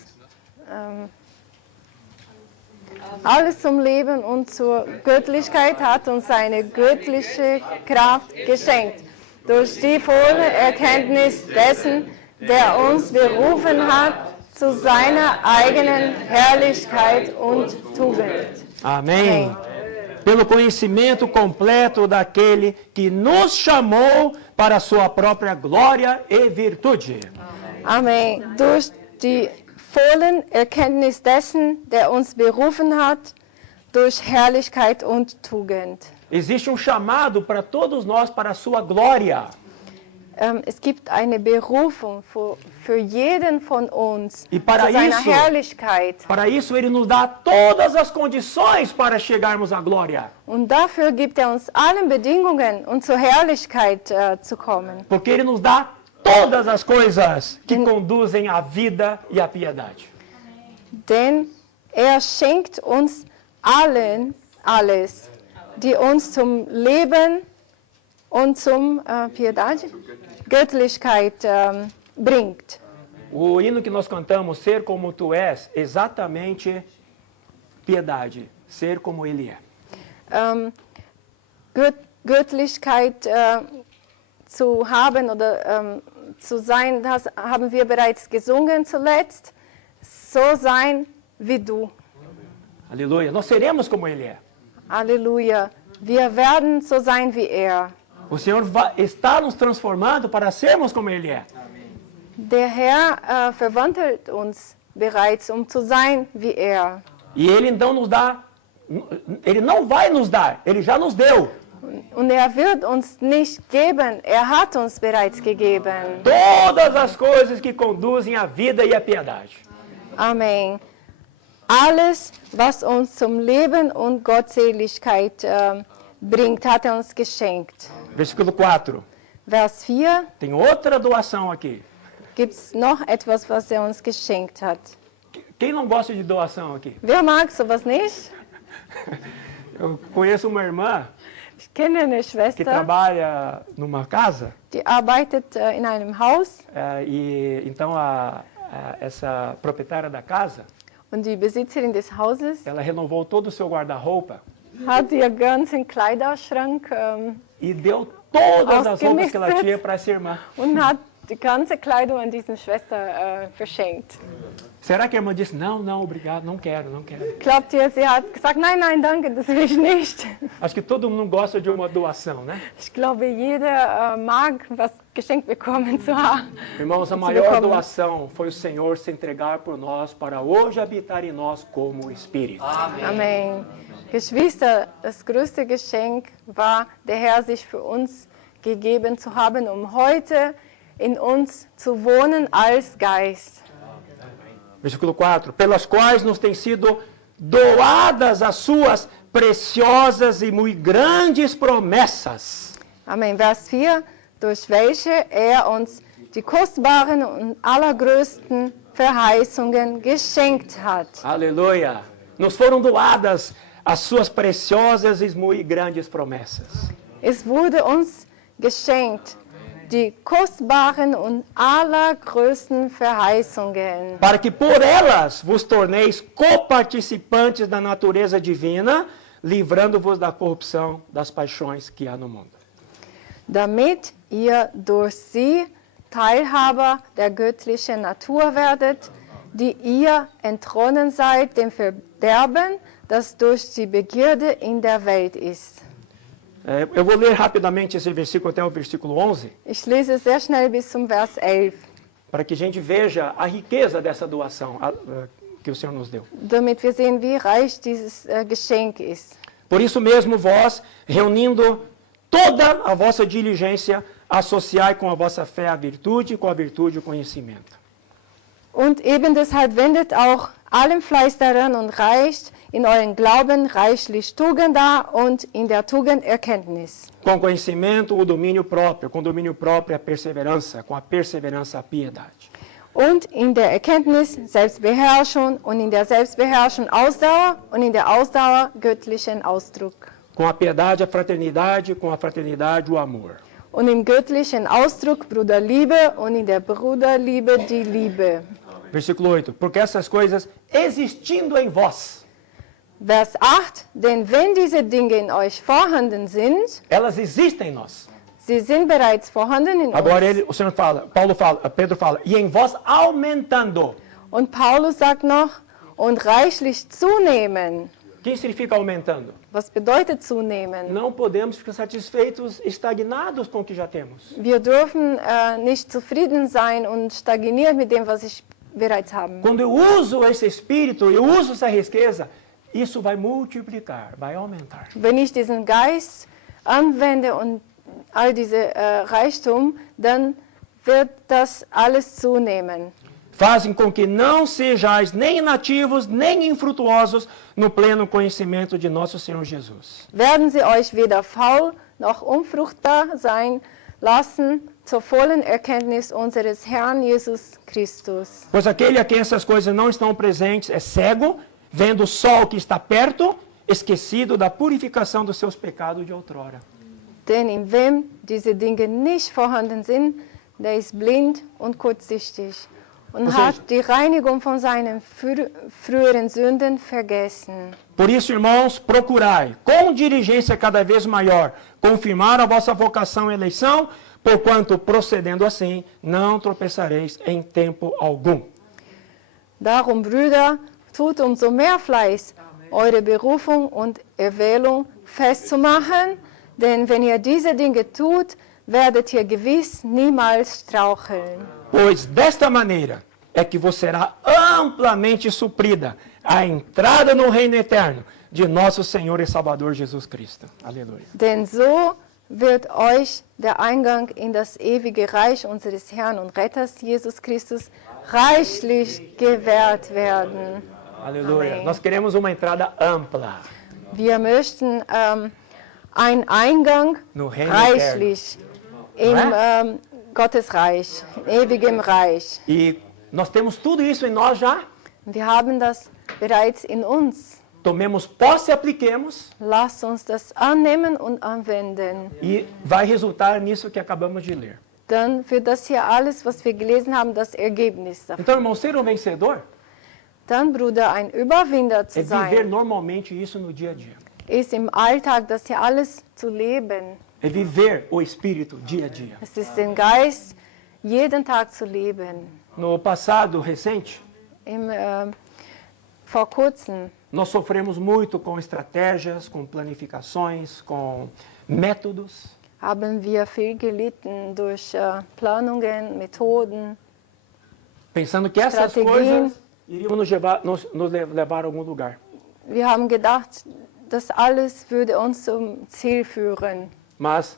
alles zum Leben und zur Göttlichkeit hat uns seine göttliche Kraft geschenkt. Durch die volle Erkenntnis dessen, der uns berufen hat, zu seiner eigenen Herrlichkeit und Tugend. Amém. Amém. Pelo conhecimento completo daquele que nos chamou para a sua própria glória e virtude. Amém. Durch die vollen Erkenntnis dessen, der uns berufen hat, durch Herrlichkeit und Tugend. Existe chamado para todos nós para a sua glória. Es gibt eine Berufung für jeden von uns E para zu seiner isso, Herrlichkeit. Para isso, Ele nos dá todas as condições para chegarmos à glória. Und dafür gibt er uns alle Bedingungen, um zur Herrlichkeit zu kommen. Porque Ele nos dá todas as coisas que conduzem à vida e à piedade. Denn er schenkt uns alles, die uns zum Leben und zum Piedade, Göttlichkeit bringt. O hino que nós cantamos, Ser Como Tu És, exatamente piedade, ser como Ele é. Göttlichkeit zu haben oder zu sein, das haben wir bereits gesungen zuletzt. So sein wie du. Aleluia. Nós seremos como Ele é. Halleluja. Wir werden so sein wie er. O Senhor está nos transformando para sermos como Ele é. Der Herr verwandelt uns bereits, zu sein wie er. E Ele então nos dá, Ele não vai nos dar, Ele já nos deu. Und er wird uns nicht geben, er hat uns bereits gegeben. Todas as coisas que conduzem à vida e à piedade. Amen. Alles, was uns zum Leben und Gottseligkeit bringt, hat er uns geschenkt. Versículo 4. Vers 4. Tem outra doação aqui. Gibt es noch etwas, was er uns geschenkt hat? Quem não gosta de doação aqui? Wer mag sowas nicht? Eu conheço uma irmã Ich kenne eine que Schwester, trabalha numa casa die arbeitet in einem Haus e então essa proprietária da casa, und die Besitzerin des Hauses ela renovou todo o seu guarda-roupa hat ihr ganzen Kleiderschrank e deu todas as roupas que ela tinha para essa irmã. und hat die ganze Kleidung an diese Schwester verschenkt. Será que a irmã disse, não, obrigado, não quero. Glaubt ihr, sie hat gesagt, nein, danke, das will ich nicht. Acho que todo mundo gosta de uma doação, né? Ich glaube, jeder mag was geschenkt bekommen zu haben. Irmãos, a maior doação foi o Senhor se entregar por nós para hoje habitar em nós como Espírito. Amen. Geschwister, das größte Geschenk war, der Herr sich für uns gegeben zu haben, heute in uns zu wohnen als Geist. Versículo 4. Pelas quais nos têm sido doadas as suas preciosas e muito grandes promessas. Amen. Vers 4. Durch welche er uns die kostbaren und allergrößten Verheißungen geschenkt hat. Aleluia. Nos foram doadas as suas preciosas e muito grandes promessas. Es wurde uns geschenkt, die kostbaren und allergrößten Verheißungen. Para que por elas vos torneis coparticipantes da natureza divina, livrando-vos da corrupção das paixões que há no mundo. Damit ihr durch sie Teilhaber der göttlichen Natur werdet, die ihr entronnen seid dem Verderben, das durch die Begierde in der Welt ist. Eu vou ler rapidamente esse versículo até o versículo 11. Ich lese sehr schnell bis zum Vers 11. Para que a gente veja a riqueza dessa doação que o Senhor nos deu. Damit wir sehen, wie reich dieses Geschenk ist. Por isso mesmo vós, reunindo toda a vossa diligência, associai com a vossa fé a virtude, com a virtude o conhecimento. Und eben deshalb wendet auch allem Fleiß daran und reicht in euren Glauben reichlich Tugend dar und in der Tugend Erkenntnis. Com conhecimento, o domínio próprio. Com domínio próprio, a perseverança. Com a perseverança, a piedade. Und in der Erkenntnis Selbstbeherrschung und in der Selbstbeherrschung Ausdauer und in der Ausdauer göttlichen Ausdruck. Com a piedade, a fraternidade. Com a fraternidade, o amor. Und im göttlichen Ausdruck Bruderliebe und in der Bruderliebe die Liebe. Versículo 8. Porque essas coisas existindo em vós. Vers 8. Denn wenn diese Dinge in euch vorhanden sind, elas existem em nós. Sie sind bereits vorhanden in Agora uns. o Senhor fala, Pedro fala, e em vós aumentando. Und Paulus sagt noch, und reichlich zunehmen. O que significa aumentando? Was bedeutet zunehmen? Não podemos ficar satisfeitos, estagnados com o que já temos. Wir dürfen nicht zufrieden sein und stagnieren mit dem, was ich bereits habe. Quando eu uso esse espírito, eu uso essa riqueza, isso vai multiplicar, vai aumentar. Wenn ich diesen Geist anwende und all diese Reichtum, dann wird das alles zunehmen. Fazem com que não sejais nem inativos, nem infrutuosos no pleno conhecimento de nosso Senhor Jesus. Werden sie euch weder faul noch unfruchtbar sein lassen zur vollen Erkenntnis unseres Herrn Jesus Christus. Pois aquele a quem essas coisas não estão presentes é cego, vendo o sol que está perto, esquecido da purificação dos seus pecados de outrora. Denn in wem diese Dinge nicht vorhanden sind, der ist blind und kurzsichtig und Ou seja, hat die Reinigung von seinen früheren Sünden vergessen. Por isso, irmãos, procurai, com diligência cada vez maior, confirmar a vossa vocação e eleição, porquanto, procedendo assim, não tropeçareis em tempo algum. Darum, Brüder, tut umso mehr Fleiß, eure Berufung und Erwählung festzumachen, denn wenn ihr diese Dinge tut, werdet ihr gewiss niemals straucheln. Pois desta maneira é que vos será amplamente suprida a entrada no reino eterno de nosso Senhor e Salvador Jesus Cristo. Aleluia. Denn so wird euch der Eingang in das ewige Reich unseres Herrn und Retters Jesus Christus reichlich gewährt werden. Aleluia. Amém. Nós queremos uma entrada ampla Wir möchten einen Eingang no reino reichlich in Não Gottes Reich, in ewigem Reich. E nós temos tudo isso em nós já. Wir haben das bereits in uns. Tomemos posse e apliquemos. Lasst uns das annehmen und anwenden. E vai resultar nisso que acabamos de ler. Dann wird das hier alles, was wir gelesen haben, das Ergebnis davon. Então, irmão, ser um vencedor Dann, Bruder, ein Überwinder zu é viver sein, normalmente isso no dia a dia. ist im Alltag das hier alles zu leben. É viver o Espírito dia a dia. Es ist den Geist jeden Tag zu leben. No passado recente, Vor kurzem nós sofremos muito com estratégias, com planificações, com métodos. haben wir viel gelitten durch Planungen, Methoden, Pensando que essas Strategien. coisas iriam nos levar a algum lugar. Wir haben gedacht, das alles würde uns zum Ziel führen. Mas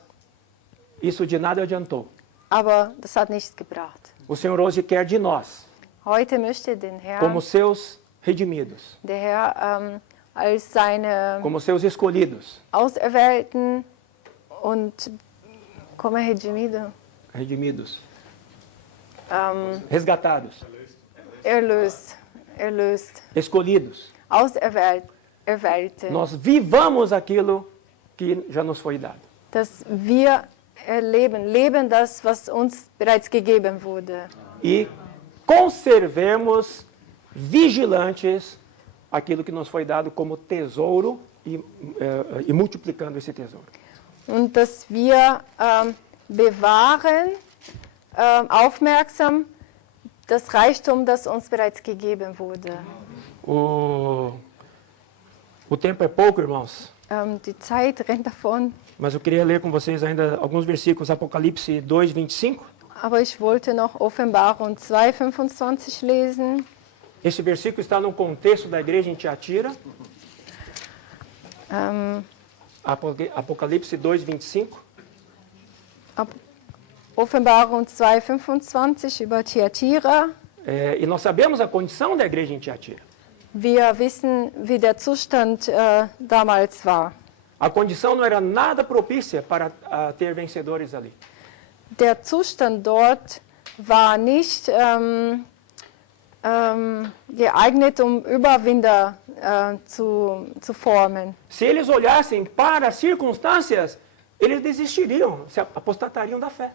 isso de nada adiantou. Aber das hat nichts gebracht. O Senhor hoje quer de nós, Heute möchte den Herr, como seus redimidos, der Herr als seine como seus escolhidos. Auserwählten und como é redimido? Redimidos, resgatados, Erlöst, escolhidos. Auserwählte. Nós vivamos aquilo que já nos foi dado. Dass wir leben das, was uns bereits gegeben wurde. E conservemos vigilantes aquilo que nos foi dado como tesouro e multiplicando esse tesouro. Und dass wir bewahren, aufmerksam, das Reichtum, das uns bereits gegeben wurde. O tempo é pouco, irmãos, Die Zeit rennt davon, mas eu queria ler com vocês ainda alguns versículos, Apocalipse 2, 25. aber ich wollte noch Offenbarung 2,25 lesen. Esse versículo está no contexto da igreja em Tiatira, Apocalipse 2, 25. Offenbarung 2,25 über Thyatira. E nós sabemos a condição da igreja em Tiatira. Wir wissen, wie der Zustand damals war. A condição não era nada propícia para ter vencedores ali. Der Zustand dort war nicht geeignet, Überwinder zu formen. Se eles olhassem para as circunstâncias, eles desistiriam, se apostatariam da fé.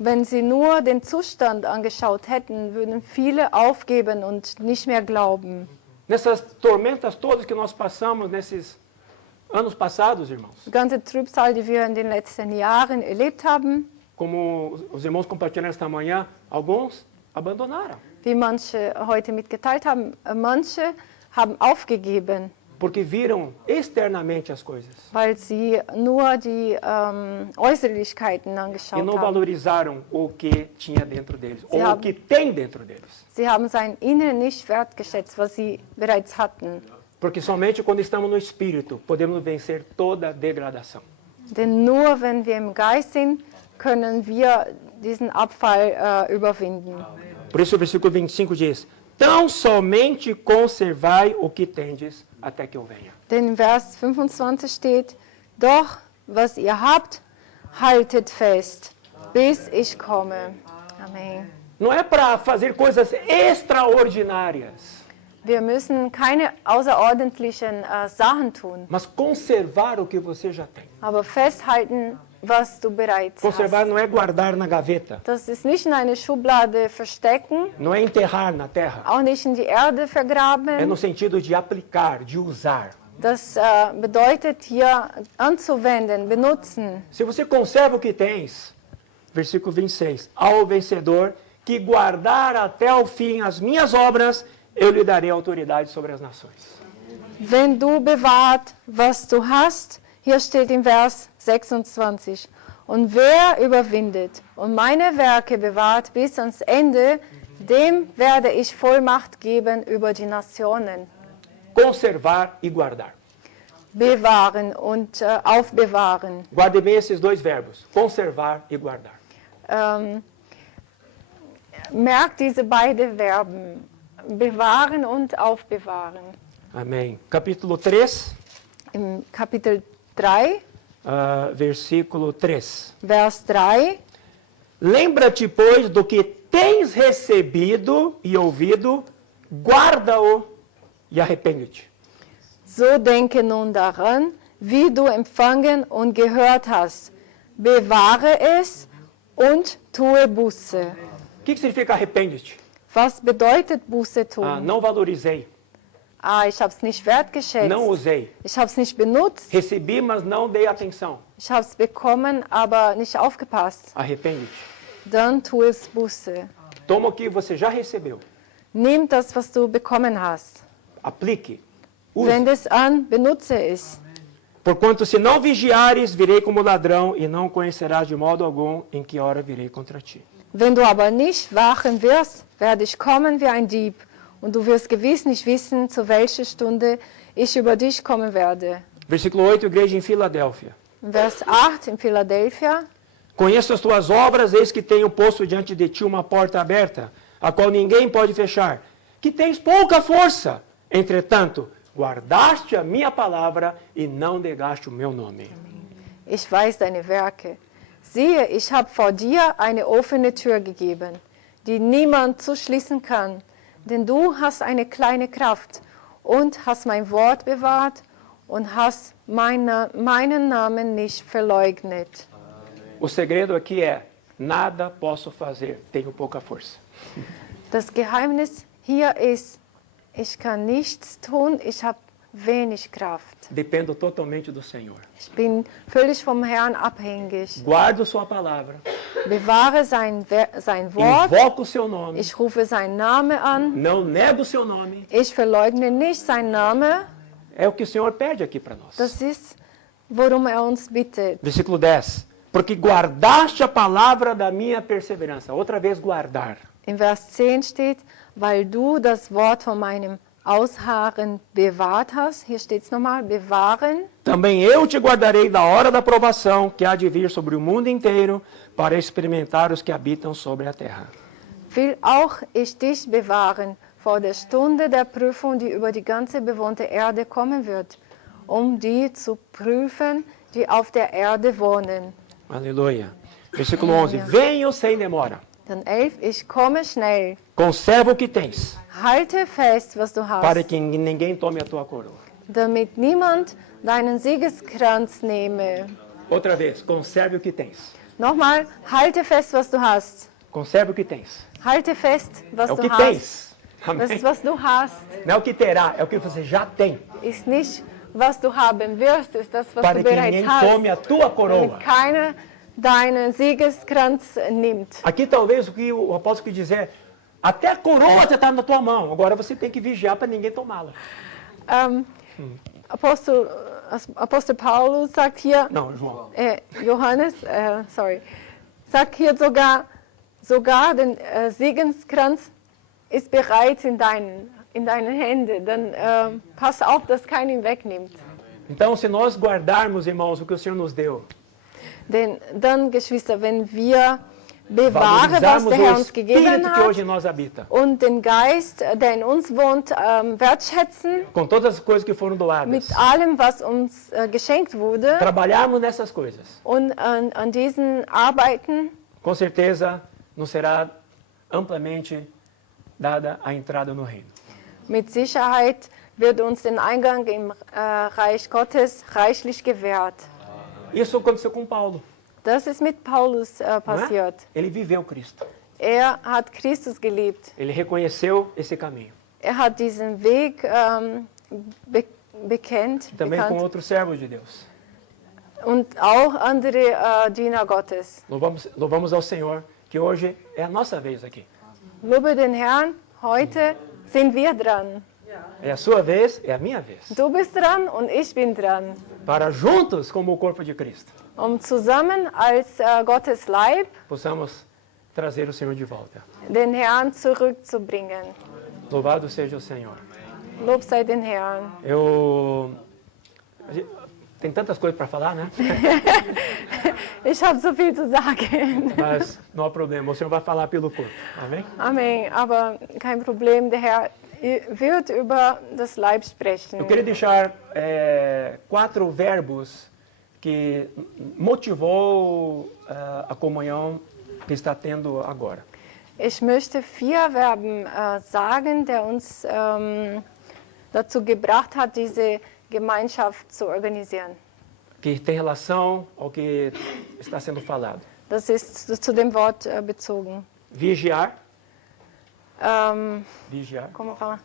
Wenn sie nur den Zustand angeschaut hätten, würden viele aufgeben und nicht mehr glauben. Nessas tormentas todas que nós passamos nesses anos passados, irmãos, Die ganze Trübsal, die wir in den letzten Jahren erlebt haben, como os irmãos compartilharam esta manhã, alguns abandonaram. wie manche heute mitgeteilt haben, manche haben aufgegeben, Porque viram externamente as coisas weil sie nur die Äußerlichkeiten e angeschaut não haben. valorizaram o que tinha dentro deles, ou o haben- que tem dentro deles. Sie haben sein Inneren nicht wertgeschätzt, was sie bereits hatten. Porque somente quando estamos no Espírito podemos vencer toda degradação. Denn nur wenn wir im Geist sind, können wir diesen Abfall überwinden. Por isso o versículo 25 diz: Tão somente conservai o que tendes até que eu venha. Denn im Vers 25 steht, doch was ihr habt, haltet fest, bis ich komme. Amen. Não é para fazer coisas extraordinárias. Wir müssen keine außerordentlichen Sachen tun, mas conservar o que você já tem. aber festhalten, was du bereits Conservar hast. não é guardar na gaveta, Das ist nicht in eine Schublade verstecken, não é enterrar na terra. auch nicht in die Erde É vergraben. no sentido de aplicar, de usar. Das bedeutet hier anzuwenden, benutzen. Se você conserva o que tens, versículo 26, ao vencedor que guardar até o fim as minhas obras, eu lhe darei autoridade sobre as nações. Wenn du bewahrt, was du hast, hier steht im Vers 26, und wer überwindet und meine Werke bewahrt bis ans Ende, dem werde ich Vollmacht geben über die Nationen. Conservar e guardar. Bewahren und aufbewahren. Guarde bem esses dois verbos, conservar e guardar. Merkt diese beiden Verben, bewahren und aufbewahren. Amém. Capítulo 3, Im Kapitel 3, versículo 3. Vers 3, Lembra-te, pois, do que tens recebido e ouvido, guarda-o e arrepende-te. so denke nun daran, wie du empfangen und gehört hast. Bewahre es und tue Buße. O que significa arrepende-te? Was bedeutet Buße tun? Não valorizei, Ich habe es nicht wertgeschätzt. não usei. Ich habe es nicht benutzt. Recebi, mas não dei atenção. Ich habe es bekommen, aber nicht aufgepasst. Arrepende-te. Dann tu es Buße. Toma o que você já recebeu. Nimm das, was du bekommen hast. Aplique. Use. Wende es an, benutze es. Porquanto se não vigiares, virei como ladrão e não conhecerás de modo algum em que hora virei contra ti. Wenn du aber nicht wachen wirst, werde ich kommen wie ein Dieb. Und du wirst gewiss nicht wissen, zu welcher Stunde ich über dich kommen werde. Versículo 8, igreja em Filadélfia. Vers 8 in Philadelphia. Conheço as tuas obras, eis que tenho posto diante de ti uma porta aberta, a qual ninguém pode fechar. Que tens pouca força. Entretanto, guardaste a minha palavra e não negaste o meu nome. Ich weiß deine Werke. Siehe, ich habe vor dir eine offene Tür gegeben, die niemand zuschließen kann. Denn du hast eine kleine Kraft und hast mein Wort bewahrt und hast meinen Namen nicht verleugnet. O segredo aqui é, nada posso fazer, tenho pouca força. Das Geheimnis hier ist, ich kann nichts tun, ich habe wenig Kraft. Dependo totalmente do Senhor. Ich bin völlig vom Herrn abhängig. Guardo sua palavra, Bewahre sein Wort, invoco o seu nome, ich rufe seinen Namen an, não nego o seu nome. ich verleugne nicht seinen Namen. É o que o Senhor pede aqui para nós. Das ist, worum uns bittet. Versículo 10. Porque guardaste a palavra da minha perseverança. Outra vez, guardar. Im Vers 10 steht, weil du das Wort von meinem Ausharren bewahrt hast. Hier steht es nochmal, bewahren. Também eu te guardarei da hora da provação que há de vir sobre o mundo inteiro para experimentar os que habitam sobre a terra. Will auch ich dich bewahren vor der Stunde der Prüfung, die über die ganze bewohnte Erde kommen wird, die zu prüfen, die auf der Erde wohnen. Aleluia. Versículo 11. Venho sem demora. Dann 11, ich komme schnell. Conserva o que tens, Halte fest, was du para hast, que ninguém tome a tua coroa. damit niemand deinen Siegeskranz nehme. Outra vez, conserve o que tens. Nochmal, halte fest, was du hast. Conserve o que tens. Halte fest, was É o du que hast. tens. Das, Amém? was du hast, Não é o que terá, é o que você já tem. ist nicht, was du haben wirst, ist das, was Para du que bereits ninguém hast. tome a tua coroa. Damit keiner deinen Siegeskranz nimmt. Aqui talvez o que o apóstolo quis dizer é, até a coroa está na tua mão, agora você tem que vigiar para ninguém tomá-la. Apostel Paulus sagt hier, Não, João. Johannes, sagt hier sogar den Siegeskranz ist bereits in deinen Händen. Dann pass auf, dass keiner ihn wegnimmt. Então, se nós guardarmos, irmãos, o que o Senhor nos deu, Denn dann, Geschwister, wenn wir bewahren, was valorizarmos der Herr o uns gegeben Espírito que hat, hoje em nós habita, und den Geist, der in uns wohnt, wertschätzen, com todas as coisas que foram doadas, mit allem, was uns geschenkt wurde, trabalharmos nessas coisas, und an diesen arbeiten, com certeza nos será amplamente dada a entrada no reino. Mit Sicherheit wird uns den Eingang im Reich Gottes reichlich gewährt. Isso aconteceu com Paulo. Das ist mit Paulus Não é? passiert. Ele viveu Cristo. Er hat Christus geliebt. Ele reconheceu esse caminho. Er hat diesen Weg bekannt Também com outros servos de Deus. und auch andere Diener Gottes. Louvamos ao Senhor, que hoje é a nossa vez aqui. Lobe den Herrn, heute sind wir dran. É a sua vez, é a minha vez. Du bist dran und ich bin dran. Para juntos, como o corpo de Cristo, Zusammen als Gottes Leib possamos trazer o Senhor de volta. den Herrn zurückzubringen. Louvado seja o Senhor. Lob sei den Herrn. Tem tantas coisas para falar, né? Ich habe so viel zu sagen. Mas não há problema, o Senhor vai falar pelo corpo. Amém? Amen. Aber kein Problem, der Herr wird über das Leib sprechen. Eu queria deixar 4 verbos que motivou a comunhão que está tendo agora. Ich möchte 4 Verben sagen, der uns dazu gebracht hat, diese Gemeinschaft zu organisieren. Que tem relação ao que está sendo falado. Das ist zu dem Wort bezogen. Vigiar. Vigiar. Como fala?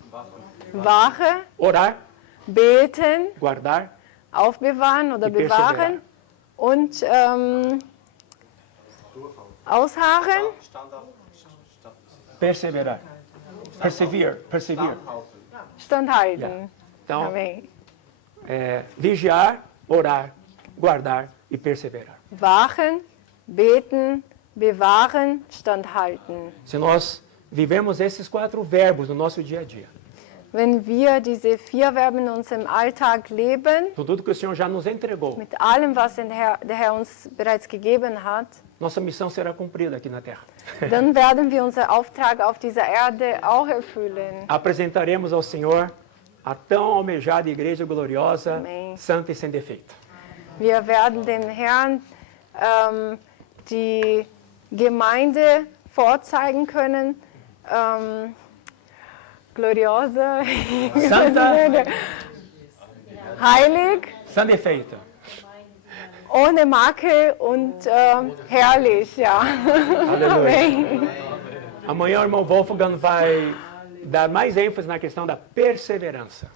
Wache, Orar. beten, Guardar. aufbewahren oder E bewahren und ausharren, Perseverar. Persevere. standhalten. Então, Amen. vigiar, orar, guardar e perseverar. Wachen, beten, bewahren, standhalten. Se nós vivemos esses 4 verbos no nosso dia a dia, Wenn wir diese 4 Verben in unserem Alltag leben, com tudo que o Senhor já nos entregou, mit allem, was der Herr uns bereits gegeben hat, nossa missão será cumprida aqui na Terra. dann werden wir unseren Auftrag auf dieser Erde auch erfüllen. Apresentaremos ao Senhor a tão almejada igreja gloriosa, Amém. santa e sem defeito. Wir werden dem Herrn die Gemeinde vorzeigen können, gloriosa, Santa. heilig, Sem defeito. ohne Makel und herrlich, ja. Aleluia. Amen. Amanhã o irmão Wolfgang vai dar mais ênfase na questão da perseverança.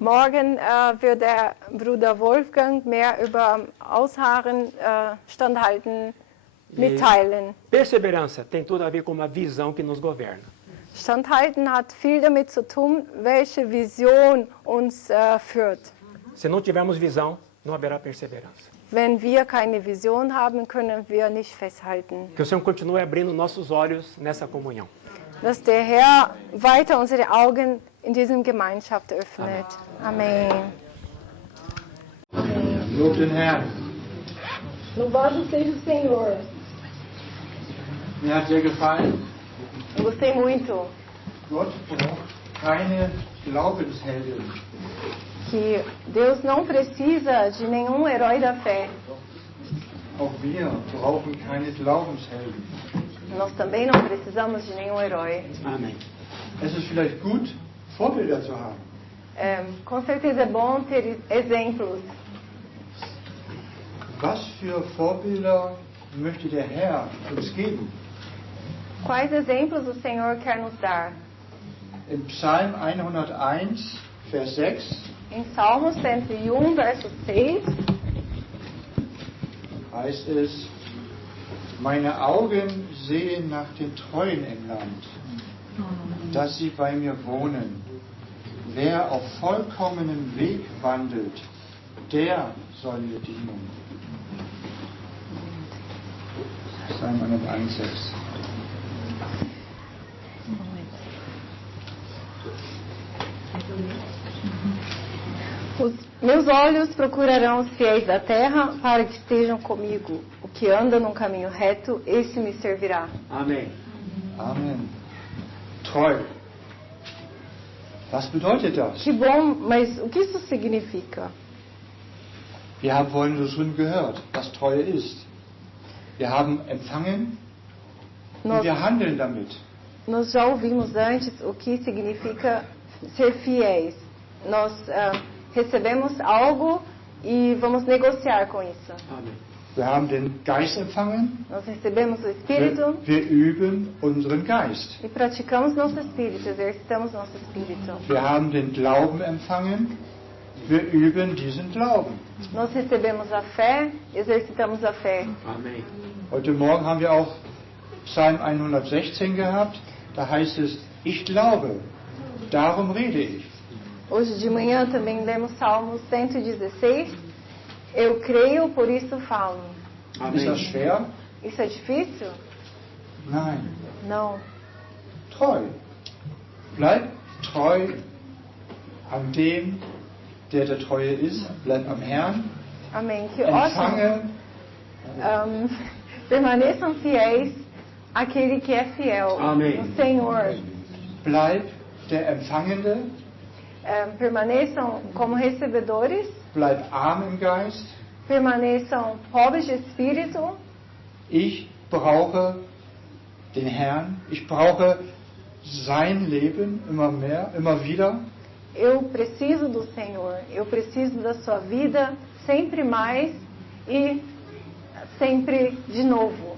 Morgen wird der Bruder Wolfgang mehr über Ausharren, Standhalten mitteilen. Perseverança tem tudo a ver com uma visão que nos governa. Standhalten hat viel damit zu tun, welche Vision uns führt. Se não tivermos visão, não haverá perseverança. Wenn wir keine Vision haben, können wir nicht festhalten. Que o Senhor continue abrindo nossos olhos nessa comunhão. Dass der Herr weiter unsere Augen in dieser Gemeinschaft öffnet. Amen. Lob den Herrn. Louvado seja o Senhor. Mir hat sehr gefallen, Eu gostei muito Gott braucht keine Glaubensheldin. que Deus não precisa de nenhum herói da fé. Auch wir brauchen keine Glaubenshelden. Nós também não precisamos de nenhum herói. Amém. Es ist vielleicht gut, Vorbilder zu haben. Com certeza é bom ter exemplos. Was für Vorbilder möchte der Herr uns geben? Quais exemplos o Senhor quer nos dar? In Psalm 101, Vers 6 Em Salmos 101, verso 6, heißt es, meine Augen sehen nach den Treuen im Land, dass sie bei mir wohnen. Wer auf vollkommenem Weg wandelt, der soll mir dienen. Psalm 101, 6. Os meus olhos procurarão os fiéis da terra para que estejam comigo. O que anda num caminho reto, esse me servirá. Amém. Amen. Treu. Was bedeutet das? Que bom, mas o que isso significa? Wir haben vorhin schon gehört, was Treue ist. Wir haben empfangen und Nós, wir handeln damit. nós já ouvimos antes o que significa ser fiéis. Nós recebemos algo e vamos negociar com isso. Amen. Wir haben den Geist empfangen, Nós recebemos o Espírito wir üben unseren Geist. e praticamos nosso Espírito, exercitamos nosso Espírito. Wir haben den Glauben empfangen, wir üben diesen Glauben. Nós recebemos a fé, exercitamos a fé. Amém. Heute Morgen haben wir auch Psalm 116 gehabt, da heißt es, ich glaube, darum rede ich. Hoje de manhã também lemos Salmo 116. Eu creio, por isso falo. Ist das schwer? Isso é difícil? Nein. Não. Treu. Bleib treu an dem, der der Treue ist. Bleib am Herrn. Amém. Que ótimo. Empfange. Permaneçam fiéis àquele que é fiel. Amém. O Senhor. Bleib der Empfangende. Permaneçam como recebedores. Bleib arm im Geist. Permaneçam pobres de espírito. Ich brauche den Herrn. Ich brauche sein Leben immer mehr, immer wieder. Eu preciso do Senhor. Eu preciso da sua vida sempre mais e sempre de novo.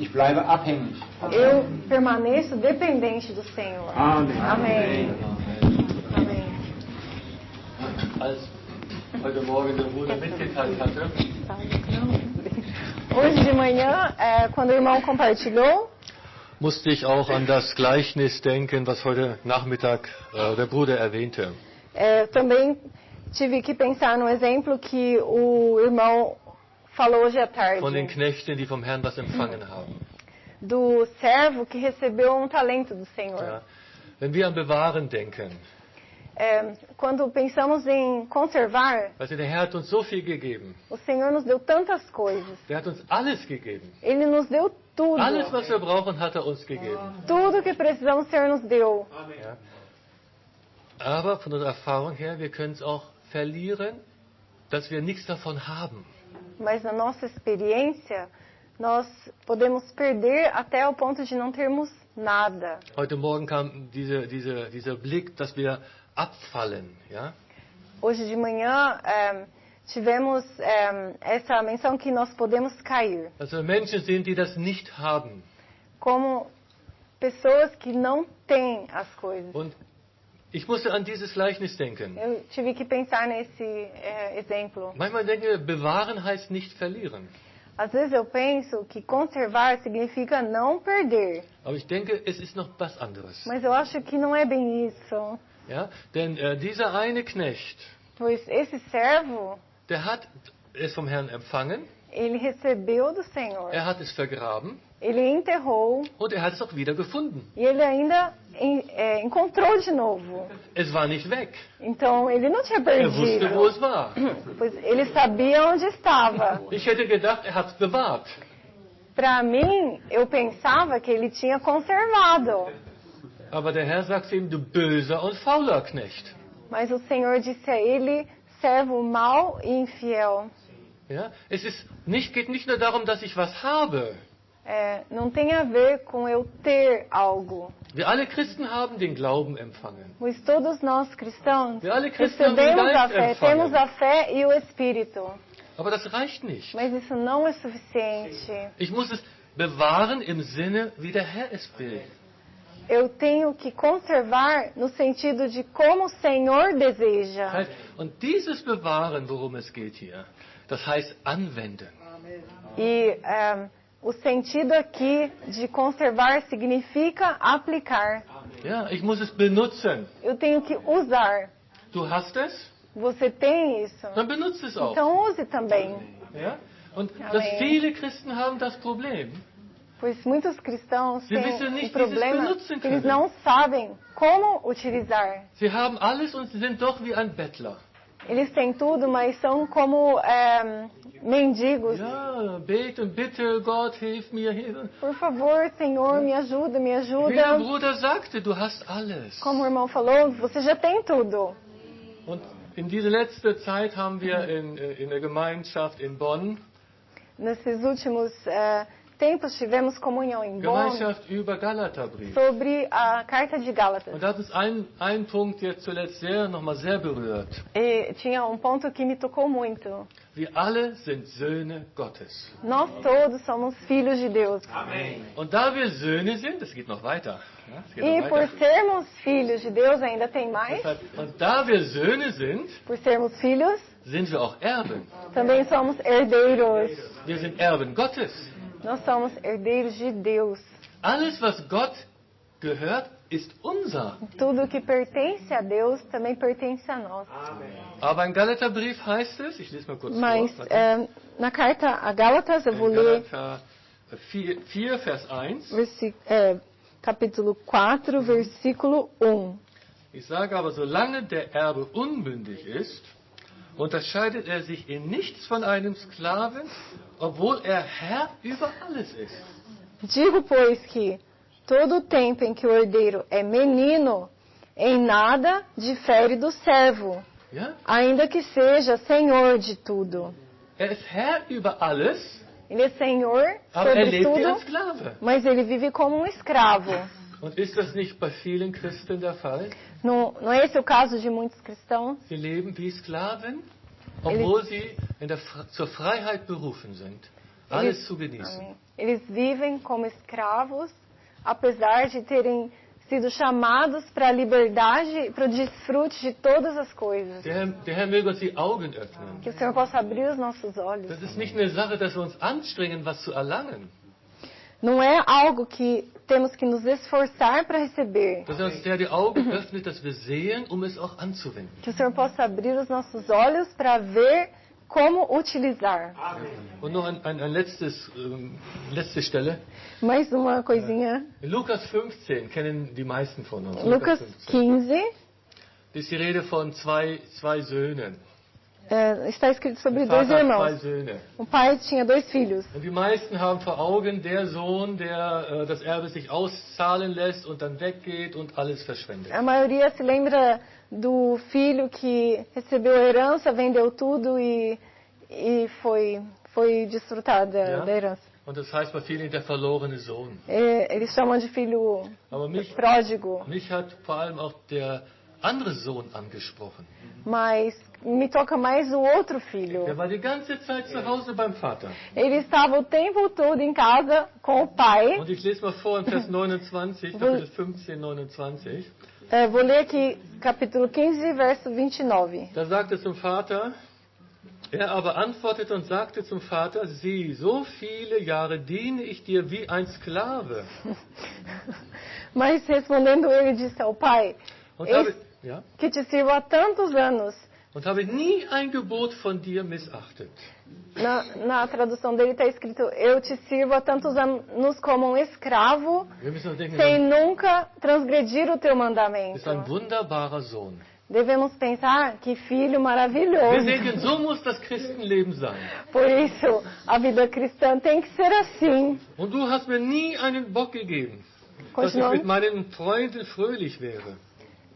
Ich bleibe abhängig. Eu permaneço dependente do Senhor. Amém. Amém. Amém. Als heute Morgen der Bruder mitgeteilt hatte, Hoje de manhã, quando o irmão compartilhou, musste ich auch an das Gleichnis denken, was heute Nachmittag der Bruder erwähnte. também tive que pensar no exemplo que o irmão falou hoje à tarde, Von den Knechten, die vom Herrn was empfangen haben. do servo que recebeu talento do Senhor. Ja. Wenn wir an Bewahren denken, Quando pensamos em conservar, also der Herr hat uns so viel gegeben. o Senhor nos deu tantas coisas. Der hat uns alles gegeben. Ele nos deu tudo. Alles, was wir brauchen, hat er uns gegeben. Tudo que precisamos, o Senhor nos deu. Ja. Aber von unserer Erfahrung her, wir können es auch verlieren, dass wir nichts davon haben. Mas na nossa experiência, nós podemos perder até o ponto de não termos nada. Heute Morgen kam dieser Blick, dass wir abfallen. Ja? Hoje de manhã tivemos essa menção que nós podemos cair, Dass wir Menschen sind, die das nicht haben. como pessoas que não têm as coisas. Und ich musste an dieses Gleichnis denken. Eu tive que pensar nesse exemplo. Manchmal denken wir, bewahren heißt nicht verlieren. Às vezes eu penso que conservar significa não perder, Aber ich denke, es ist noch was anderes. mas eu acho que não é bem isso. Ja? Denn dieser eine Knecht, Pois esse servo, der hat es vom Herrn empfangen, ele recebeu do Senhor, er hat es vergraben ele enterrou und er hat es auch wieder gefunden. e ele ainda encontrou de novo. Es war nicht weg. Então ele não tinha Er wusste, wo perdido, es war. pois ele sabia onde estava. Ich hätte gedacht, er hat es bewahrt. Para mim, eu pensava que ele tinha conservado, Aber der Herr sagt zu ihm, du böser und fauler Knecht. mas o Senhor disse a ele, servo mau e infiel. Ja? Geht nicht nur darum, dass ich was habe. Não tem a ver com eu ter algo. Wir alle Christen haben den Glauben empfangen. Pois todos nós cristãos Wir alle Christen haben den recebemos a Geist fé, empfangen. temos a fé e o Espírito. Aber das reicht nicht. Mas isso não é suficiente. Ich muss es bewahren im Sinne, wie der Herr es will. Eu tenho que conservar no sentido de como o Senhor deseja. Und dieses Bewahren, worum es geht hier, das heißt anwenden. E o sentido aqui de conservar significa aplicar. Ja, ich muss es benutzen. Eu tenho que usar. Du hast es, Você tem isso? dann benutzt es auch. Então use também. Ja? Und Amen. dass viele Christen haben das Problem. Pois muitos cristãos Sie têm wissen nicht, o problema wie sie es benutzen que eles können. não sabem como utilizar. Sie haben alles und sie sind doch wie ein Bettler. Eles têm tudo, mas são como mendigos. Ja, beten, bitte, Gott, hilf mir. Hilf. Por favor, Senhor, me ajuda, me Wie der ajuda. Bruder sagte, du hast alles. Como o irmão falou, você já tem tudo. Und in dieser letzten Zeit haben wir in der Gemeinschaft in Bonn Nesses últimos tempos tivemos comunhão em Bonn Gemeinschaft über Galaterbrief. sobre a carta de Gálatas. Und da hat uns ein Punkt jetzt zuletzt nochmal sehr berührt. E tinha um ponto que me tocou muito. Wir alle sind Söhne Gottes. Nós todos somos filhos de Deus. Und da wir Söhne sind, das geht noch weiter. Ja, es geht E noch por weiter. sermos filhos de Deus, ainda tem mais. Deshalb, und da wir Söhne sind, Por sermos filhos, sind wir auch Erben. também somos herdeiros. Wir sind Erben Gottes. Nós somos herdeiros de Deus. Alles, was Gott gehört, ist unser. Tudo que pertence a Deus também pertence a nós. Aber im Galaterbrief heißt es, ich lese mal kurz Mas vor, na carta a Gálatas, eu vou ler Galater 4, Vers 1. capítulo 4, versículo 1. Ich sage aber, solange der Erbe unmündig ist, unterscheidet er sich in nichts von einem Sklaven, obwohl er Herr über alles ist. Digo, pois, que todo o tempo em que o herdeiro é menino, em nada difere do servo, Ja? ainda que seja senhor de tudo. Er ist Herr über alles, Ele é senhor aber er sobre lebt wie ein tudo, Sklave. mas ele vive como um escravo. Und ist das nicht bei vielen Christen der Fall? Não é esse o caso de muitos cristãos? Sie leben wie Sklaven, obwohl sie zur Freiheit berufen sind, alles zu genießen. Amém. Eles vivem como escravos, apesar de terem sido chamados para a liberdade, para o desfrute de todas as coisas. Der Herr möge uns die Augen öffnen. Que o Senhor possa abrir os nossos olhos. Das ist nicht eine Sache, dass wir uns anstrengen, was zu erlangen, Não é algo que temos que nos esforçar para receber. sondern dass der die Augen öffnet, dass wir sehen, um es auch anzuwenden. Que o Senhor possa abrir os nossos olhos para ver como utilizar. Und noch eine letzte Stelle. Mais uma coisinha. Lukas 15 kennen die meisten von uns. Lucas 15, Das ist die Rede von zwei Söhnen. está escrito sobre Ein dois Vater hat zwei irmãos. Söhne. Um pai tinha dois filhos. Und die meisten haben vor Augen der Sohn, der das Erbe sich auszahlen lässt und dann weggeht und alles verschwendet. A maioria se lembra do filho que recebeu a herança, vendeu tudo e foi desfrutado Ja? da herança. Und das heißt bei vielen der verlorene Sohn. Eles chamam de filho Aber pródigo, mich hat vor allem auch der andere Sohn angesprochen. mas me toca mais o outro filho. Der war die ganze Zeit zu Hause beim Vater. Ele estava o tempo todo em casa com o pai. Und ich lese mal vor in Vers 29, Kapitel 15, 29. Vou ler aqui capítulo 15, verso 29. Da sagt er zum Vater, er aber antwortete und sagte zum Vater, sieh, so viele Jahre diene ich dir wie ein Sklave. Mas respondendo ele disse ao pai, Und eis ja, que te sirvo há tantos anos. und habe nie ein Gebot von dir missachtet. Na tradução dele está escrito, eu te sirvo há tantos anos como um escravo, Wir müssen uns denken, sem nunca transgredir o teu das mandamento. ist ein wunderbarer Sohn. Devemos pensar que filho Wir maravilhoso. denken, so muss das Christenleben sein. Por isso, a vida cristã tem que ser assim. Und du hast mir nie einen Bock gegeben, dass ich mit Continuando. meinen Freunden fröhlich wäre.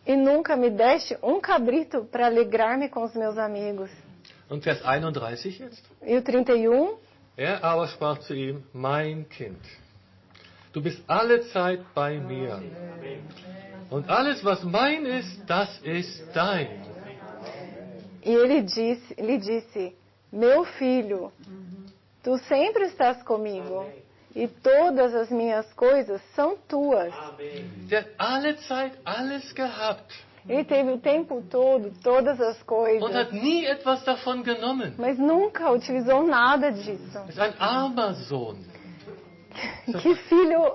E nunca me deste um cabrito para alegrar-me com os meus amigos. Und Vers 31 jetzt? E o 31, Er aber sprach zu ihm, mein Kind, du bist alle Zeit bei mir. Und alles, was mein ist, das ist dein. e ele disse, meu filho, tu sempre estás comigo, e todas as minhas coisas são tuas. Der hat alle Zeit alles gehabt Ele teve o tempo todo todas as und coisas, hat nie etwas davon genommen. mas nunca utilizou nada disso. Er ist ein armer Sohn. Que filho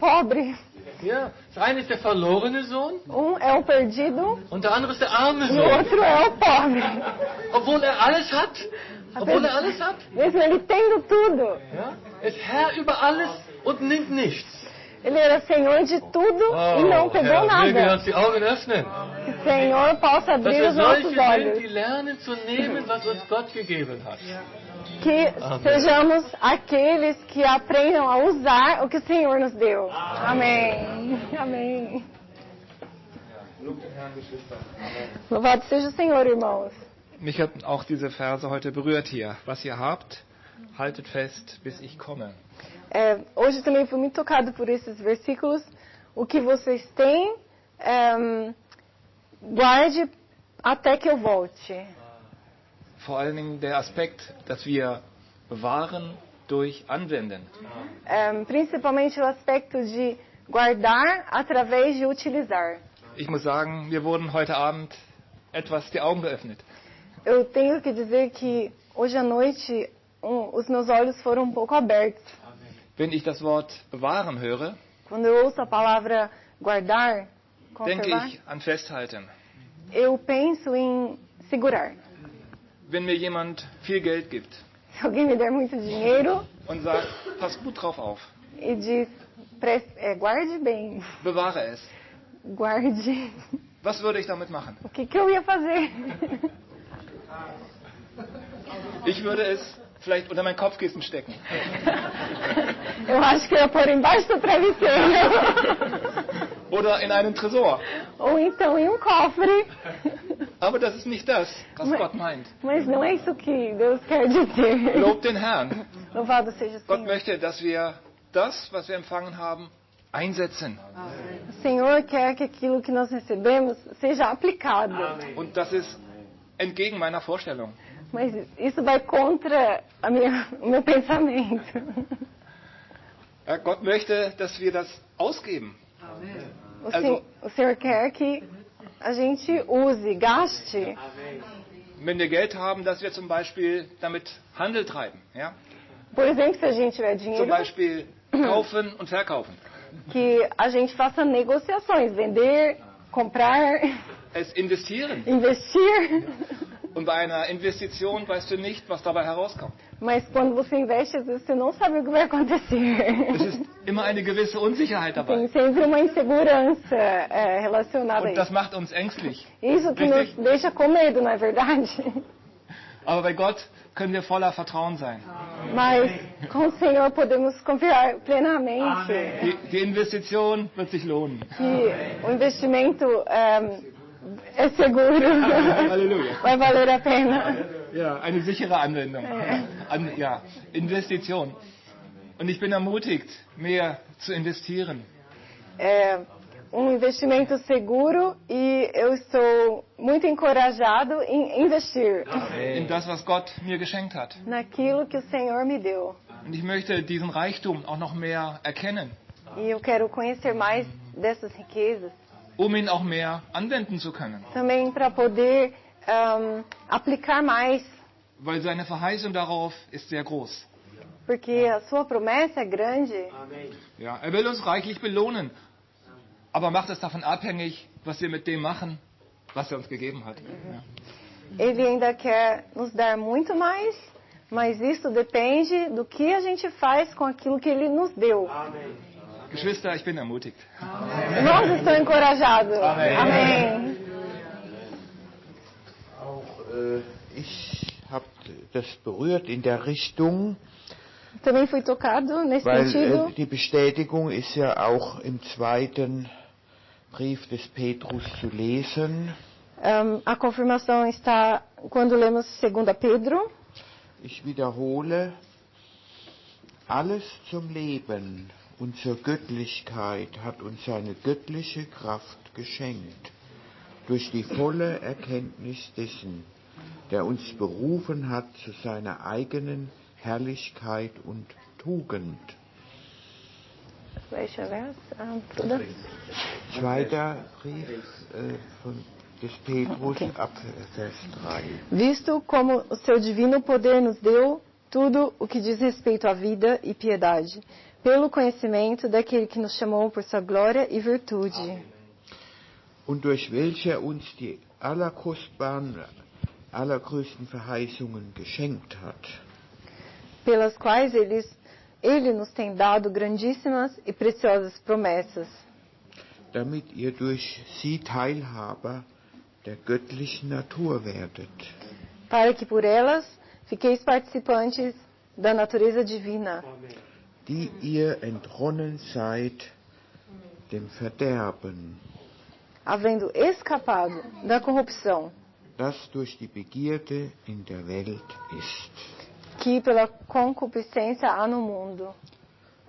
pobre. Ja, das eine ist der verlorene Sohn Um é o perdido und der andere ist der arme e o Sohn. outro é o pobre. Obwohl er alles hat. Obwohl er alles hat. Mesmo ele tendo tudo, Ja, er ist Herr über alles und nimmt nichts. ele era senhor de tudo e não pegou Herr, möge nada. uns die Augen öffnen. Que o Senhor possa Dass abrir wir os solche nossos sind, olhos. die lernen zu nehmen, was uns Gott gegeben hat. Que Amém. sejamos aqueles que aprendam a usar o que o Senhor nos deu. Amém. Amém. Amen. Louvado seja o Senhor, irmãos. Mich hat auch diese Verse heute berührt hier. Was ihr habt, haltet fest, bis ich komme. Hoje também fui muito tocado por esses versículos. O que vocês têm, guarde até que eu volte. Vor allen Dingen der Aspekt, dass wir bewahren durch Anwenden. Principalmente o aspecto de guardar através de utilizar. Ich muss sagen, mir wurden heute Abend etwas die Augen geöffnet. Eu tenho que dizer que hoje à noite os meus olhos foram um pouco abertos. Wenn ich das Wort bewahren höre, Quando eu ouço a palavra guardar, denke conservar, ich an Festhalten. eu penso em segurar. Wenn mir jemand viel Geld gibt Se alguém me der muito dinheiro und sagt, pass gut drauf auf, e diz, guarde bem, bewahre es, guarde, was würde ich damit machen? o que eu ia fazer? Ich würde es vielleicht unter mein Kopfkissen stecken. Eu acho que eu ia pôr embaixo do travesseiro. Oder in einen Tresor. Ou então em um cofre. Aber das ist nicht das, was Gott meint. Mas não é isso que Deus quer dizer. Lob den Herrn. Louvado seja o Gott Senhor. möchte, dass wir das, was wir empfangen haben, einsetzen. O Senhor quer que aquilo que nós recebemos seja aplicado. Und das ist entgegen meiner Vorstellung. Mas isso vai contra o meu pensamento. Ja, Gott möchte, dass wir das ausgeben. O Senhor quer que a gente use, gaste. Wenn wir Geld haben, dass wir zum Beispiel damit Handel treiben. Ja? Por exemplo, se a gente tiver Zum dinheiro, Beispiel kaufen und verkaufen. que a gente faça negociações, vender, comprar, Es investieren. investir. Und bei einer Investition weißt du nicht, was dabei herauskommt. Mas quando você investe, às vezes você não sabe o que vai acontecer. Es ist immer eine gewisse Unsicherheit Tem dabei. sempre uma insegurança relacionada a Und das isso. macht uns ängstlich. Isso que nos Richtig? deixa com medo, não é verdade? Aber bei Gott können wir voller Vertrauen sein. Mas com o Senhor podemos confiar plenamente Die Investition wird sich lohnen. que o investimento é seguro, Halleluja. vai valer a pena. Ja, eine sichere Anwendung. Investition. Und ich bin ermutigt, mehr zu investieren. É investimento seguro e eu estou muito encorajado em investir In das, was Gott mir geschenkt hat. naquilo que o Senhor me deu. Und ich möchte diesen Reichtum auch noch mehr erkennen, E eu quero conhecer mais dessas riquezas, ihn auch mehr anwenden zu können. também para poder aplicar mais, Weil seine Verheißung darauf ist sehr groß. porque a sua promessa é grande. Ja, er will uns reichlich belohnen, aber macht es davon abhängig, was wir mit dem machen, was er uns gegeben hat. Ja. Ele ainda quer nos dar muito mais, mas isso depende do que a gente faz com aquilo que Ele nos deu. Geschwister, ich bin ermutigt. Irmãos, estou encorajado. Amém. Amém. Auch ich habe das berührt in der Richtung, Também fui tocado nesse weil sentido. die Bestätigung ist ja auch im zweiten Brief des Petrus zu lesen. A confirmação está quando lemos 2 Pedro. Ich wiederhole, alles zum Leben und zur Göttlichkeit hat uns seine göttliche Kraft geschenkt, durch die volle Erkenntnis dessen, der uns berufen hat zu seiner eigenen Herrlichkeit und Tugend. Welcher Vers? Zweiter Brief des Petrus, ab Vers 3. Visto como o seu divino poder nos deu tudo o que diz respeito à vida e piedade, pelo conhecimento daquele que nos chamou por sua glória e virtude, Und durch welche er uns die allergrößten Verheißungen geschenkt hat. pelas quais ele nos tem dado grandíssimas e preciosas promessas, Damit ihr durch sie Teilhaber der göttlichen Natur werdet, para que por elas fiqueis participantes da natureza divina, die ihr entronnen seid dem Verderben, havendo escapado da corrupção das durch die Begierde in der Welt ist. que pela concupiscência há no mundo.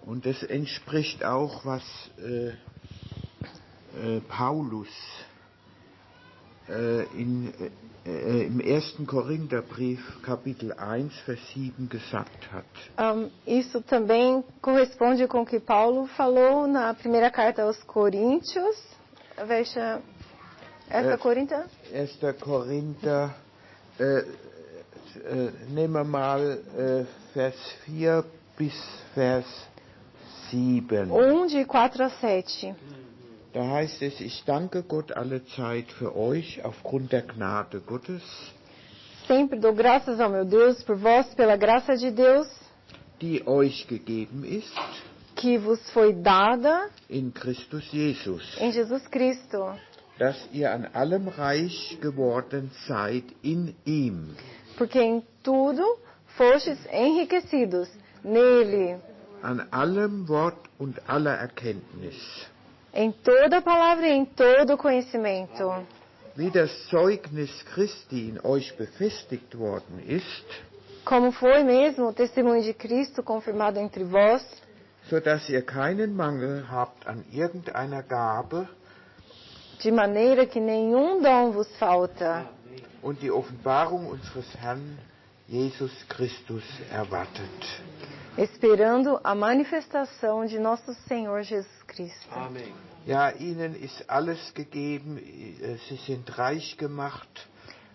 Und das entspricht auch, was Paulus im 1. Korintherbrief, Kapitel 1, Vers 7 gesagt hat. Isso também corresponde com o que Paulo falou na primeira carta aos Coríntios. Welche? 1. Korinther? 1. Korinther, nehmen wir mal Vers 4 bis Vers 7. De 4 a 7. Da heißt es, ich danke Gott alle Zeit für euch aufgrund der Gnade Gottes, Sempre dou graças ao meu Deus por vós, pela graça de Deus, die euch gegeben ist que vos foi dada in Christus Jesus, em Jesus Cristo, dass ihr an allem reich geworden seid in ihm, porque em tudo fostes enriquecidos nele, an allem Wort und aller Erkenntnis, em toda palavra e em todo conhecimento. wie das Zeugnis Christi in euch befestigt worden ist, Como foi mesmo o testemunho de Cristo confirmado entre vós, so dass ihr keinen Mangel habt an irgendeiner Gabe de maneira que nenhum dom vos falta, und die Offenbarung unseres Herrn Jesus Christus erwartet. esperando a manifestação de nosso Senhor Jesus Cristo. Amém. Ja, ihnen ist alles gegeben, sie sind reich gemacht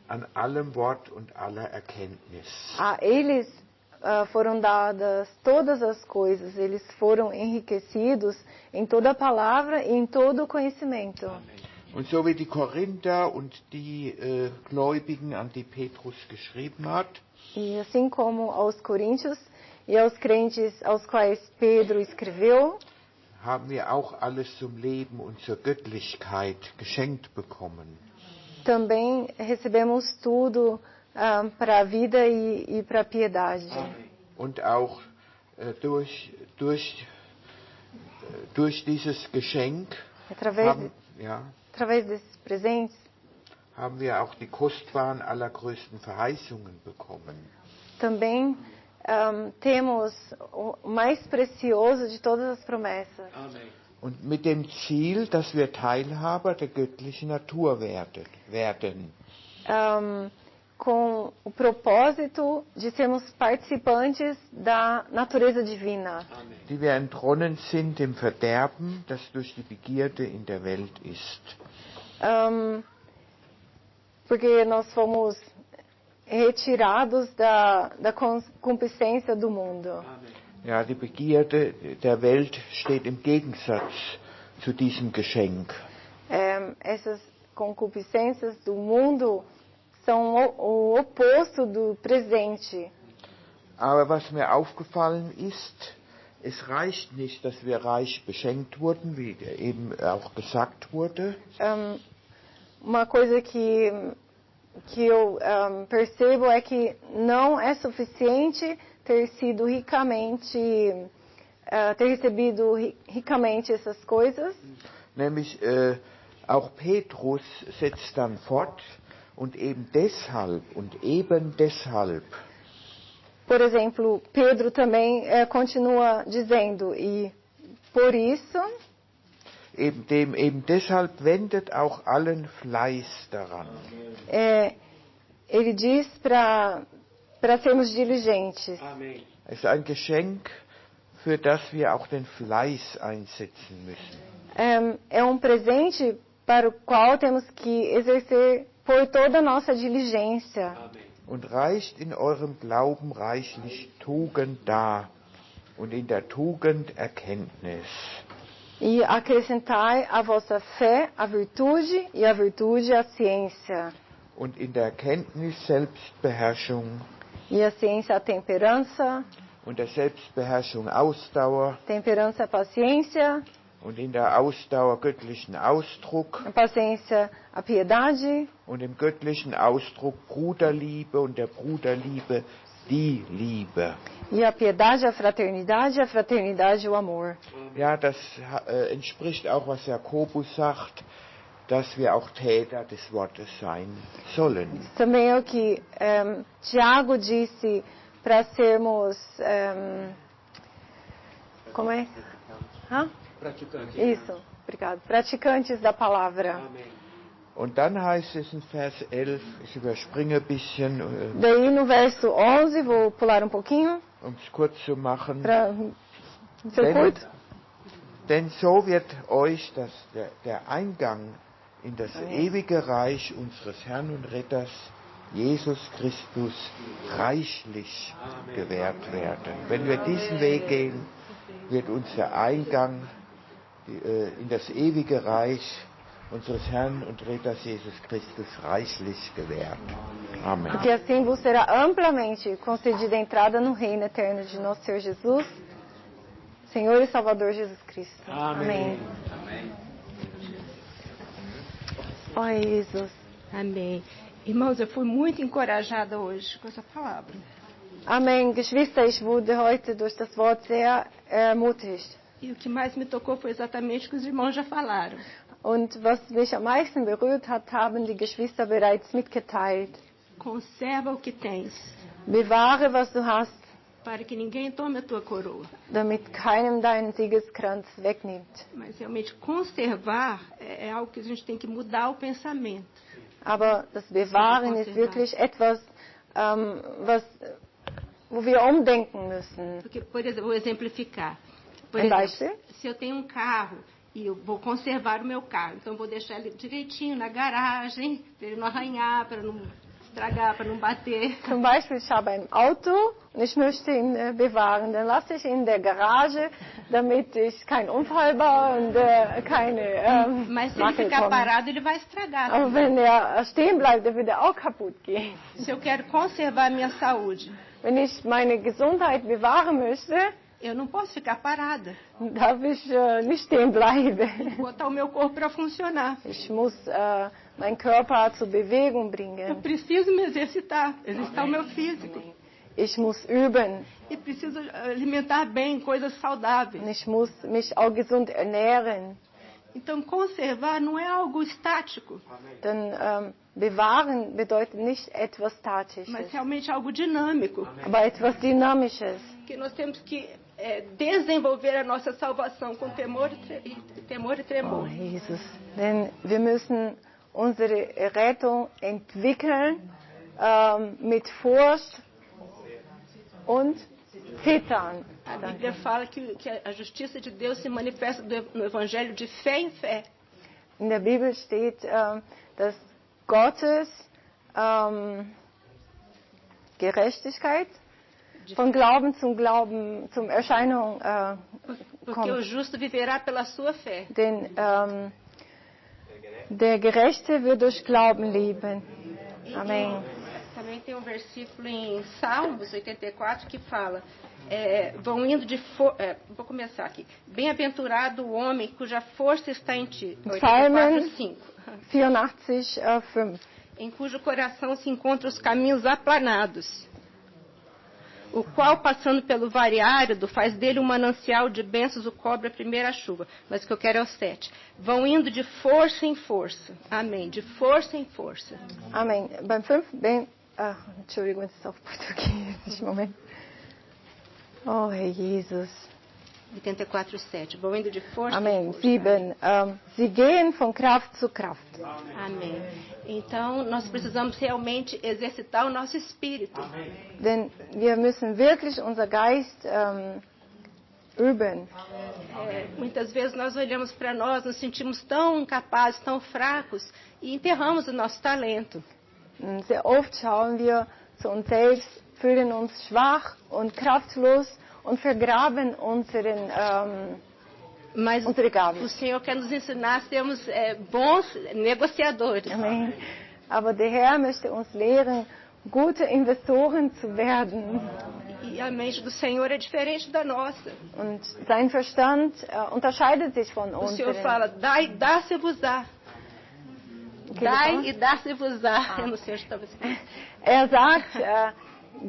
an allem Wort und aller Erkenntnis. A eles foram dadas todas as coisas, eles foram enriquecidos em toda a palavra e em todo o conhecimento. Und so wie die Korinther und die Gläubigen, an die Petrus geschrieben hat, E assim como aos coríntios e aos crentes aos quais Pedro escreveu, haben wir auch alles zum Leben und zur Göttlichkeit geschenkt bekommen. também recebemos tudo para a vida e para a piedade. Und auch durch dieses Geschenk Através desses presentes, haben wir auch die kostbaren, allergrößten Verheißungen bekommen. também temos o mais precioso de todas as promessas. Amém. Und mit dem Ziel, dass wir Teilhaber der göttlichen Natur werden. Com o propósito de sermos participantes da natureza divina, Die wir entronnen sind dem Verderben, das durch die Begierde in der Welt ist. porque nós fomos retirados da concupiscência do mundo. Amém. Ja, die Begierde der Welt steht im Gegensatz zu diesem Geschenk. Essas concupiscências do mundo são o oposto do presente. Aber was mir aufgefallen ist, es reicht nicht, dass wir reich beschenkt wurden, wie eben auch gesagt wurde. Uma coisa que eu percebo é que não é suficiente ter sido ter recebido ricamente essas coisas. Nämlich auch Petrus setzt dann fort und eben deshalb. Por exemplo, Pedro também continua dizendo, e por isso, Eben deshalb wendet auch allen Fleiß daran. ele diz para sermos diligentes. Amém. Es ist ein Geschenk, für das wir auch den Fleiß einsetzen müssen. É presente para o qual temos que pôr toda a nossa diligência. Amém. Und reicht in eurem Glauben reichlich Tugend dar und in der Tugend Erkenntnis. E acrescentai à vossa fé a virtude, e a virtude a ciência. Und in der Erkenntnis Selbstbeherrschung. E a ciência a temperança, Und der Selbstbeherrschung Ausdauer. temperança a paciência, Und in der Ausdauer göttlichen Ausdruck. a paciência a piedade, Und im göttlichen Ausdruck Bruderliebe und der Bruderliebe die Liebe. e a piedade a fraternidade o amor. Ja, das entspricht auch, was Jakobus sagt, dass wir auch Täter des Wortes sein sollen. Também é o que Tiago disse para sermos, como é? Hã? Praticante. Isso, obrigado. Praticantes da palavra. Amém. Und dann heißt es in Vers 11, ich überspringe ein bisschen, Daí no verso 11, vou pular um pouquinho um es kurz zu machen. para ser curto. Denn so wird euch der Eingang in das ewige Reich unseres Herrn und Retters Jesus Christus reichlich gewährt werden. Wenn wir diesen Weg gehen, wird uns der Eingang in das ewige Reich unseres Herrn und Retters Jesus Christus reichlich gewährt. Amém. Porque assim vos será amplamente concedida a entrada no reino eterno de nosso Senhor Jesus, Senhor e Salvador Jesus Cristo. Amém. Ó Jesus. Amém. Irmãos, eu fui muito encorajada hoje com essa palavra. Amém. Geschwister, ich wurde heute durch das Wort sehr ermutigt. E o que mais me tocou foi exatamente o que os irmãos já falaram. Und was mich am meisten berührt hat, haben die Geschwister bereits mitgeteilt. Conserva o que tens, Bewahre, was du hast, para que ninguém tome a tua coroa. damit keinem deinen Siegeskranz wegnimmt. Mas realmente conservar é algo que a gente tem que mudar o pensamento. Aber das Bewahren ist wirklich etwas, wo wir umdenken müssen. Porque, por exemplo, vou exemplificar. Por Ein exemplo, Beispiel? se eu tenho um carro e eu vou conservar o meu carro, então eu vou deixar ele direitinho na garagem, para ele não arranhar, para não estragar, para não bater. Zum Beispiel, ich habe ein Auto und ich möchte ihn bewahren. Dann lasse ich ihn in der Garage, damit ich keinen Unfall baue und keine Mas se ele Makel ficar kommen. parado, ele vai estragar. Aber wenn er stehen bleibt, dann wird er auch kaputt gehen. Se eu quero conservar a minha saúde, Wenn ich meine Gesundheit bewahren möchte, eu não posso ficar parada. darf ich nicht stehen bleiben. Botar o meu corpo para funcionar. Ich muss meinen Körper zur Bewegung Eu bringen. preciso me exercitar o meu físico. Ich muss üben. E preciso alimentar bem, coisas saudáveis. Und ich muss mich auch gesund ernähren. Então, conservar não é algo estático, Denn bewahren bedeutet nicht etwas Statisches, mas realmente algo dinâmico. aber etwas Dynamisches. Que nós temos que desenvolver a nossa salvação com temor e tremor. Oh, Jesus. Denn wir müssen unsere Rettung entwickeln mit Furcht und Zittern. A Bíblia fala que a justiça de Deus se manifesta no Evangelho de fé em fé. In der Bibel steht, dass Gottes Gerechtigkeit von Glauben zum Glauben, zum Erscheinung Porque o kommt. justo viverá pela sua fé. Denn der Gerechte wird durch Glauben leben. Amém. Também tem um versículo em Salmos 84 que fala, vão indo vou começar aqui. Bem-aventurado o homem cuja força está em ti. 84:5. 84, 5. Em cujo coração se encontram os caminhos aplanados, o qual, passando pelo vale árido, faz dele um manancial de bênçãos, o cobre a primeira chuva. Mas o que eu quero é o 7. Vão indo de força em força. Amém. De força em força. Amém. Beim 5, Entschuldigung, es ist auf Portugiesisch. Moment. Oh, Herr Jesus. 84:7. Vão indo de força Amém. em força. 7. Sie gehen von Kraft zu Kraft. Amém. Então, nós precisamos realmente exercitar o nosso espírito. Denn wir müssen wirklich unser Geist üben. Muitas vezes nós olhamos para nós, nos sentimos tão incapazes, tão fracos e enterramos o nosso talento. Sehr oft schauen wir zu uns selbst, fühlen uns schwach und kraftlos und vergraben Mas unsere Gaben. o Senhor quer nos ensinar a sermos bons negociadores. Amen. Aber der Herr möchte uns lehren, gute Investoren zu werden. E a mente do Senhor é diferente da nossa. Und sein Verstand unterscheidet sich von O Senhor unserem. fala, dai, dá-se-vos-á. Dai e dá-se-vos-á. Eu não sei onde estava escrito. Sagt,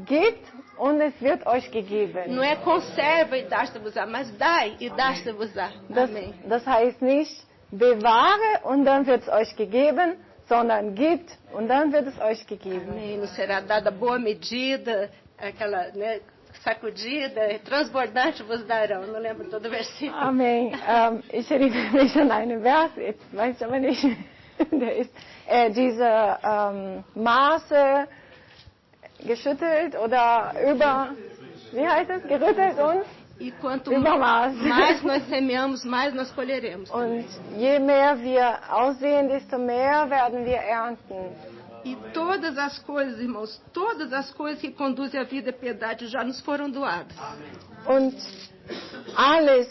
gebt und es wird euch gegeben. Não é conserva e dá-se-vos-á, mas dai e dá-se-vos-á. Amém. Das heißt nicht, bewahre und dann wird es euch gegeben, sondern gebt und dann wird es euch gegeben. Amém. Não será dada boa medida, aquela, né, sacudida, transbordante vos darão. Não lembro todo o versículo. Amen. Ich erinnere mich an einen Vers, jetzt weiß ich aber nicht, der ist diese Maße geschüttelt oder wie heißt es, gerüttelt uns? E quanto Übermaß. mais nós semeamos, mais nós colheremos. Und je mehr wir aussehen, desto mehr werden wir ernten. E todas as coisas, irmãos, todas as coisas que conduzem à vida e piedade já nos foram doadas. Und alles,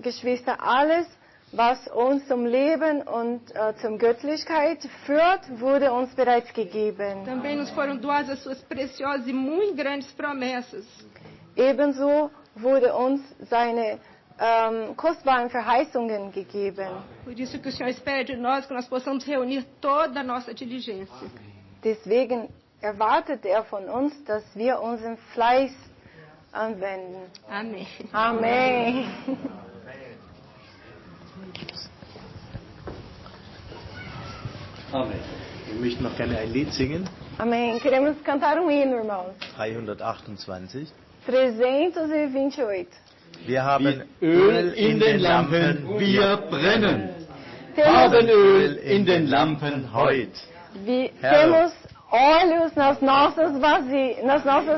Geschwister, alles, was uns zum Leben und zum Göttlichkeit führt, wurde uns bereits gegeben. Também nos foram doadas as suas preciosas e muito grandes promessas. Ebenso wurde uns seine kostbaren Verheißungen gegeben. Por isso que o Senhor espera de nós que nós possamos reunir toda a nossa diligência. Deswegen erwartet er von uns, dass wir unseren Fleiß anwenden. Amém. Amen. Amen. Wir möchten noch gerne ein Lied singen. Amém. Queremos cantar hino, irmãos. 328. 328. Wir haben Öl in den Lampen, wir brennen. Temos, Haben Öl in den Lampen heut. temos óleos nas nossas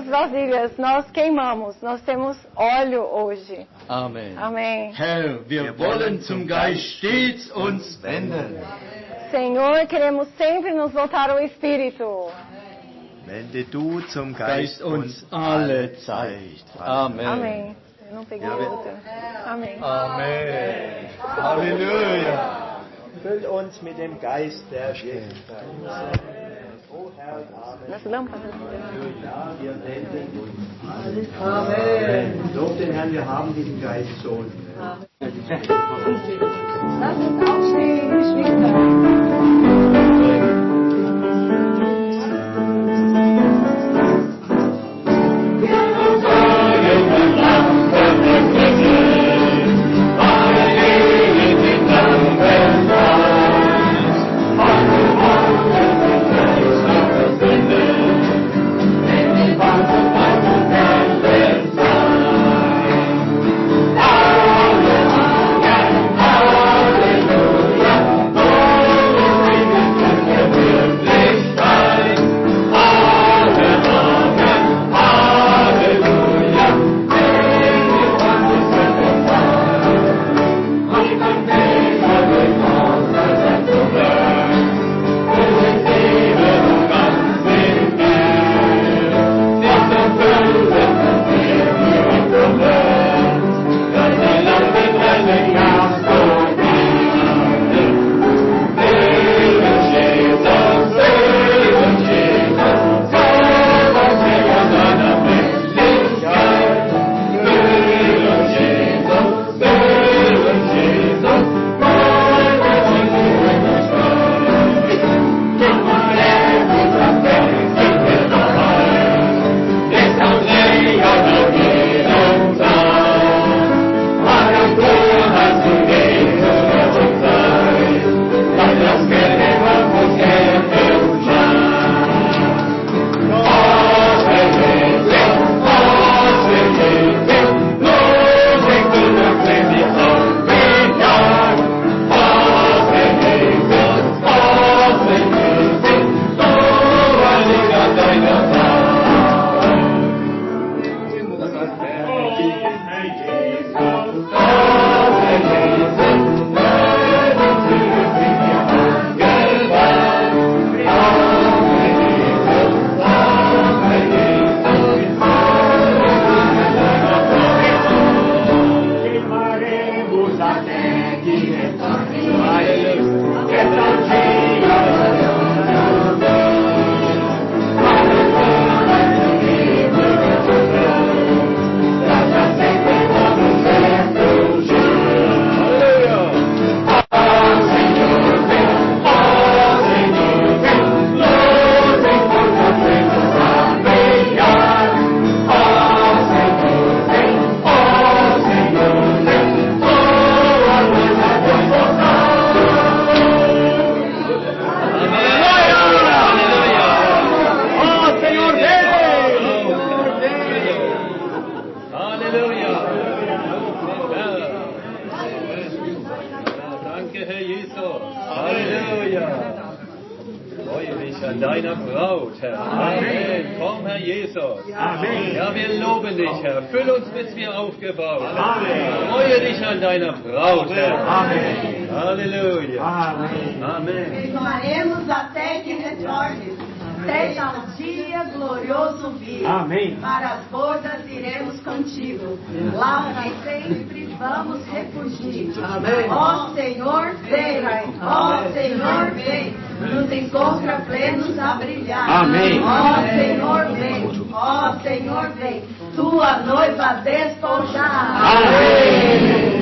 vasilhas. Nós queimamos. Nós temos óleo hoje. Amen. Amém. Herr, wir wollen zum Geist stets uns wenden. Senhor, queremos sempre nos voltar ao Espírito. Wende du zum Geist uns alle Zeit. Amen. Amém. Eu não peguei outra. Amém. Amen. Halleluja. Füll uns mit dem Geist der Gerechtigkeit. O Herr, Amen. Nas lâmpadas. Ja, wir wenden uns. Amen. Lob den Herrn, wir haben diesen Geist schon. Lass uns aufstehen, Geschwister. an deiner Braut, Herr. Amen. Komm, Herr Jesus. Amen. Ja, wir loben dich, Herr. Füll uns, bis wir aufgebaut sind. Amen. Freue dich an deiner Braut, Herr. Amen. Halleluja. Amen. Amen. Continuaremos até que retornes. Seja um dia glorioso vir. Amém. Para as bodas iremos contigo. Lá onde sempre vamos refugir. Ó Senhor, vem. Ó Senhor, vem. Nos encontra plenos a brilhar. Amém. Ó Senhor, vem. Ó Senhor, vem. Tua noiva despojar. Amém.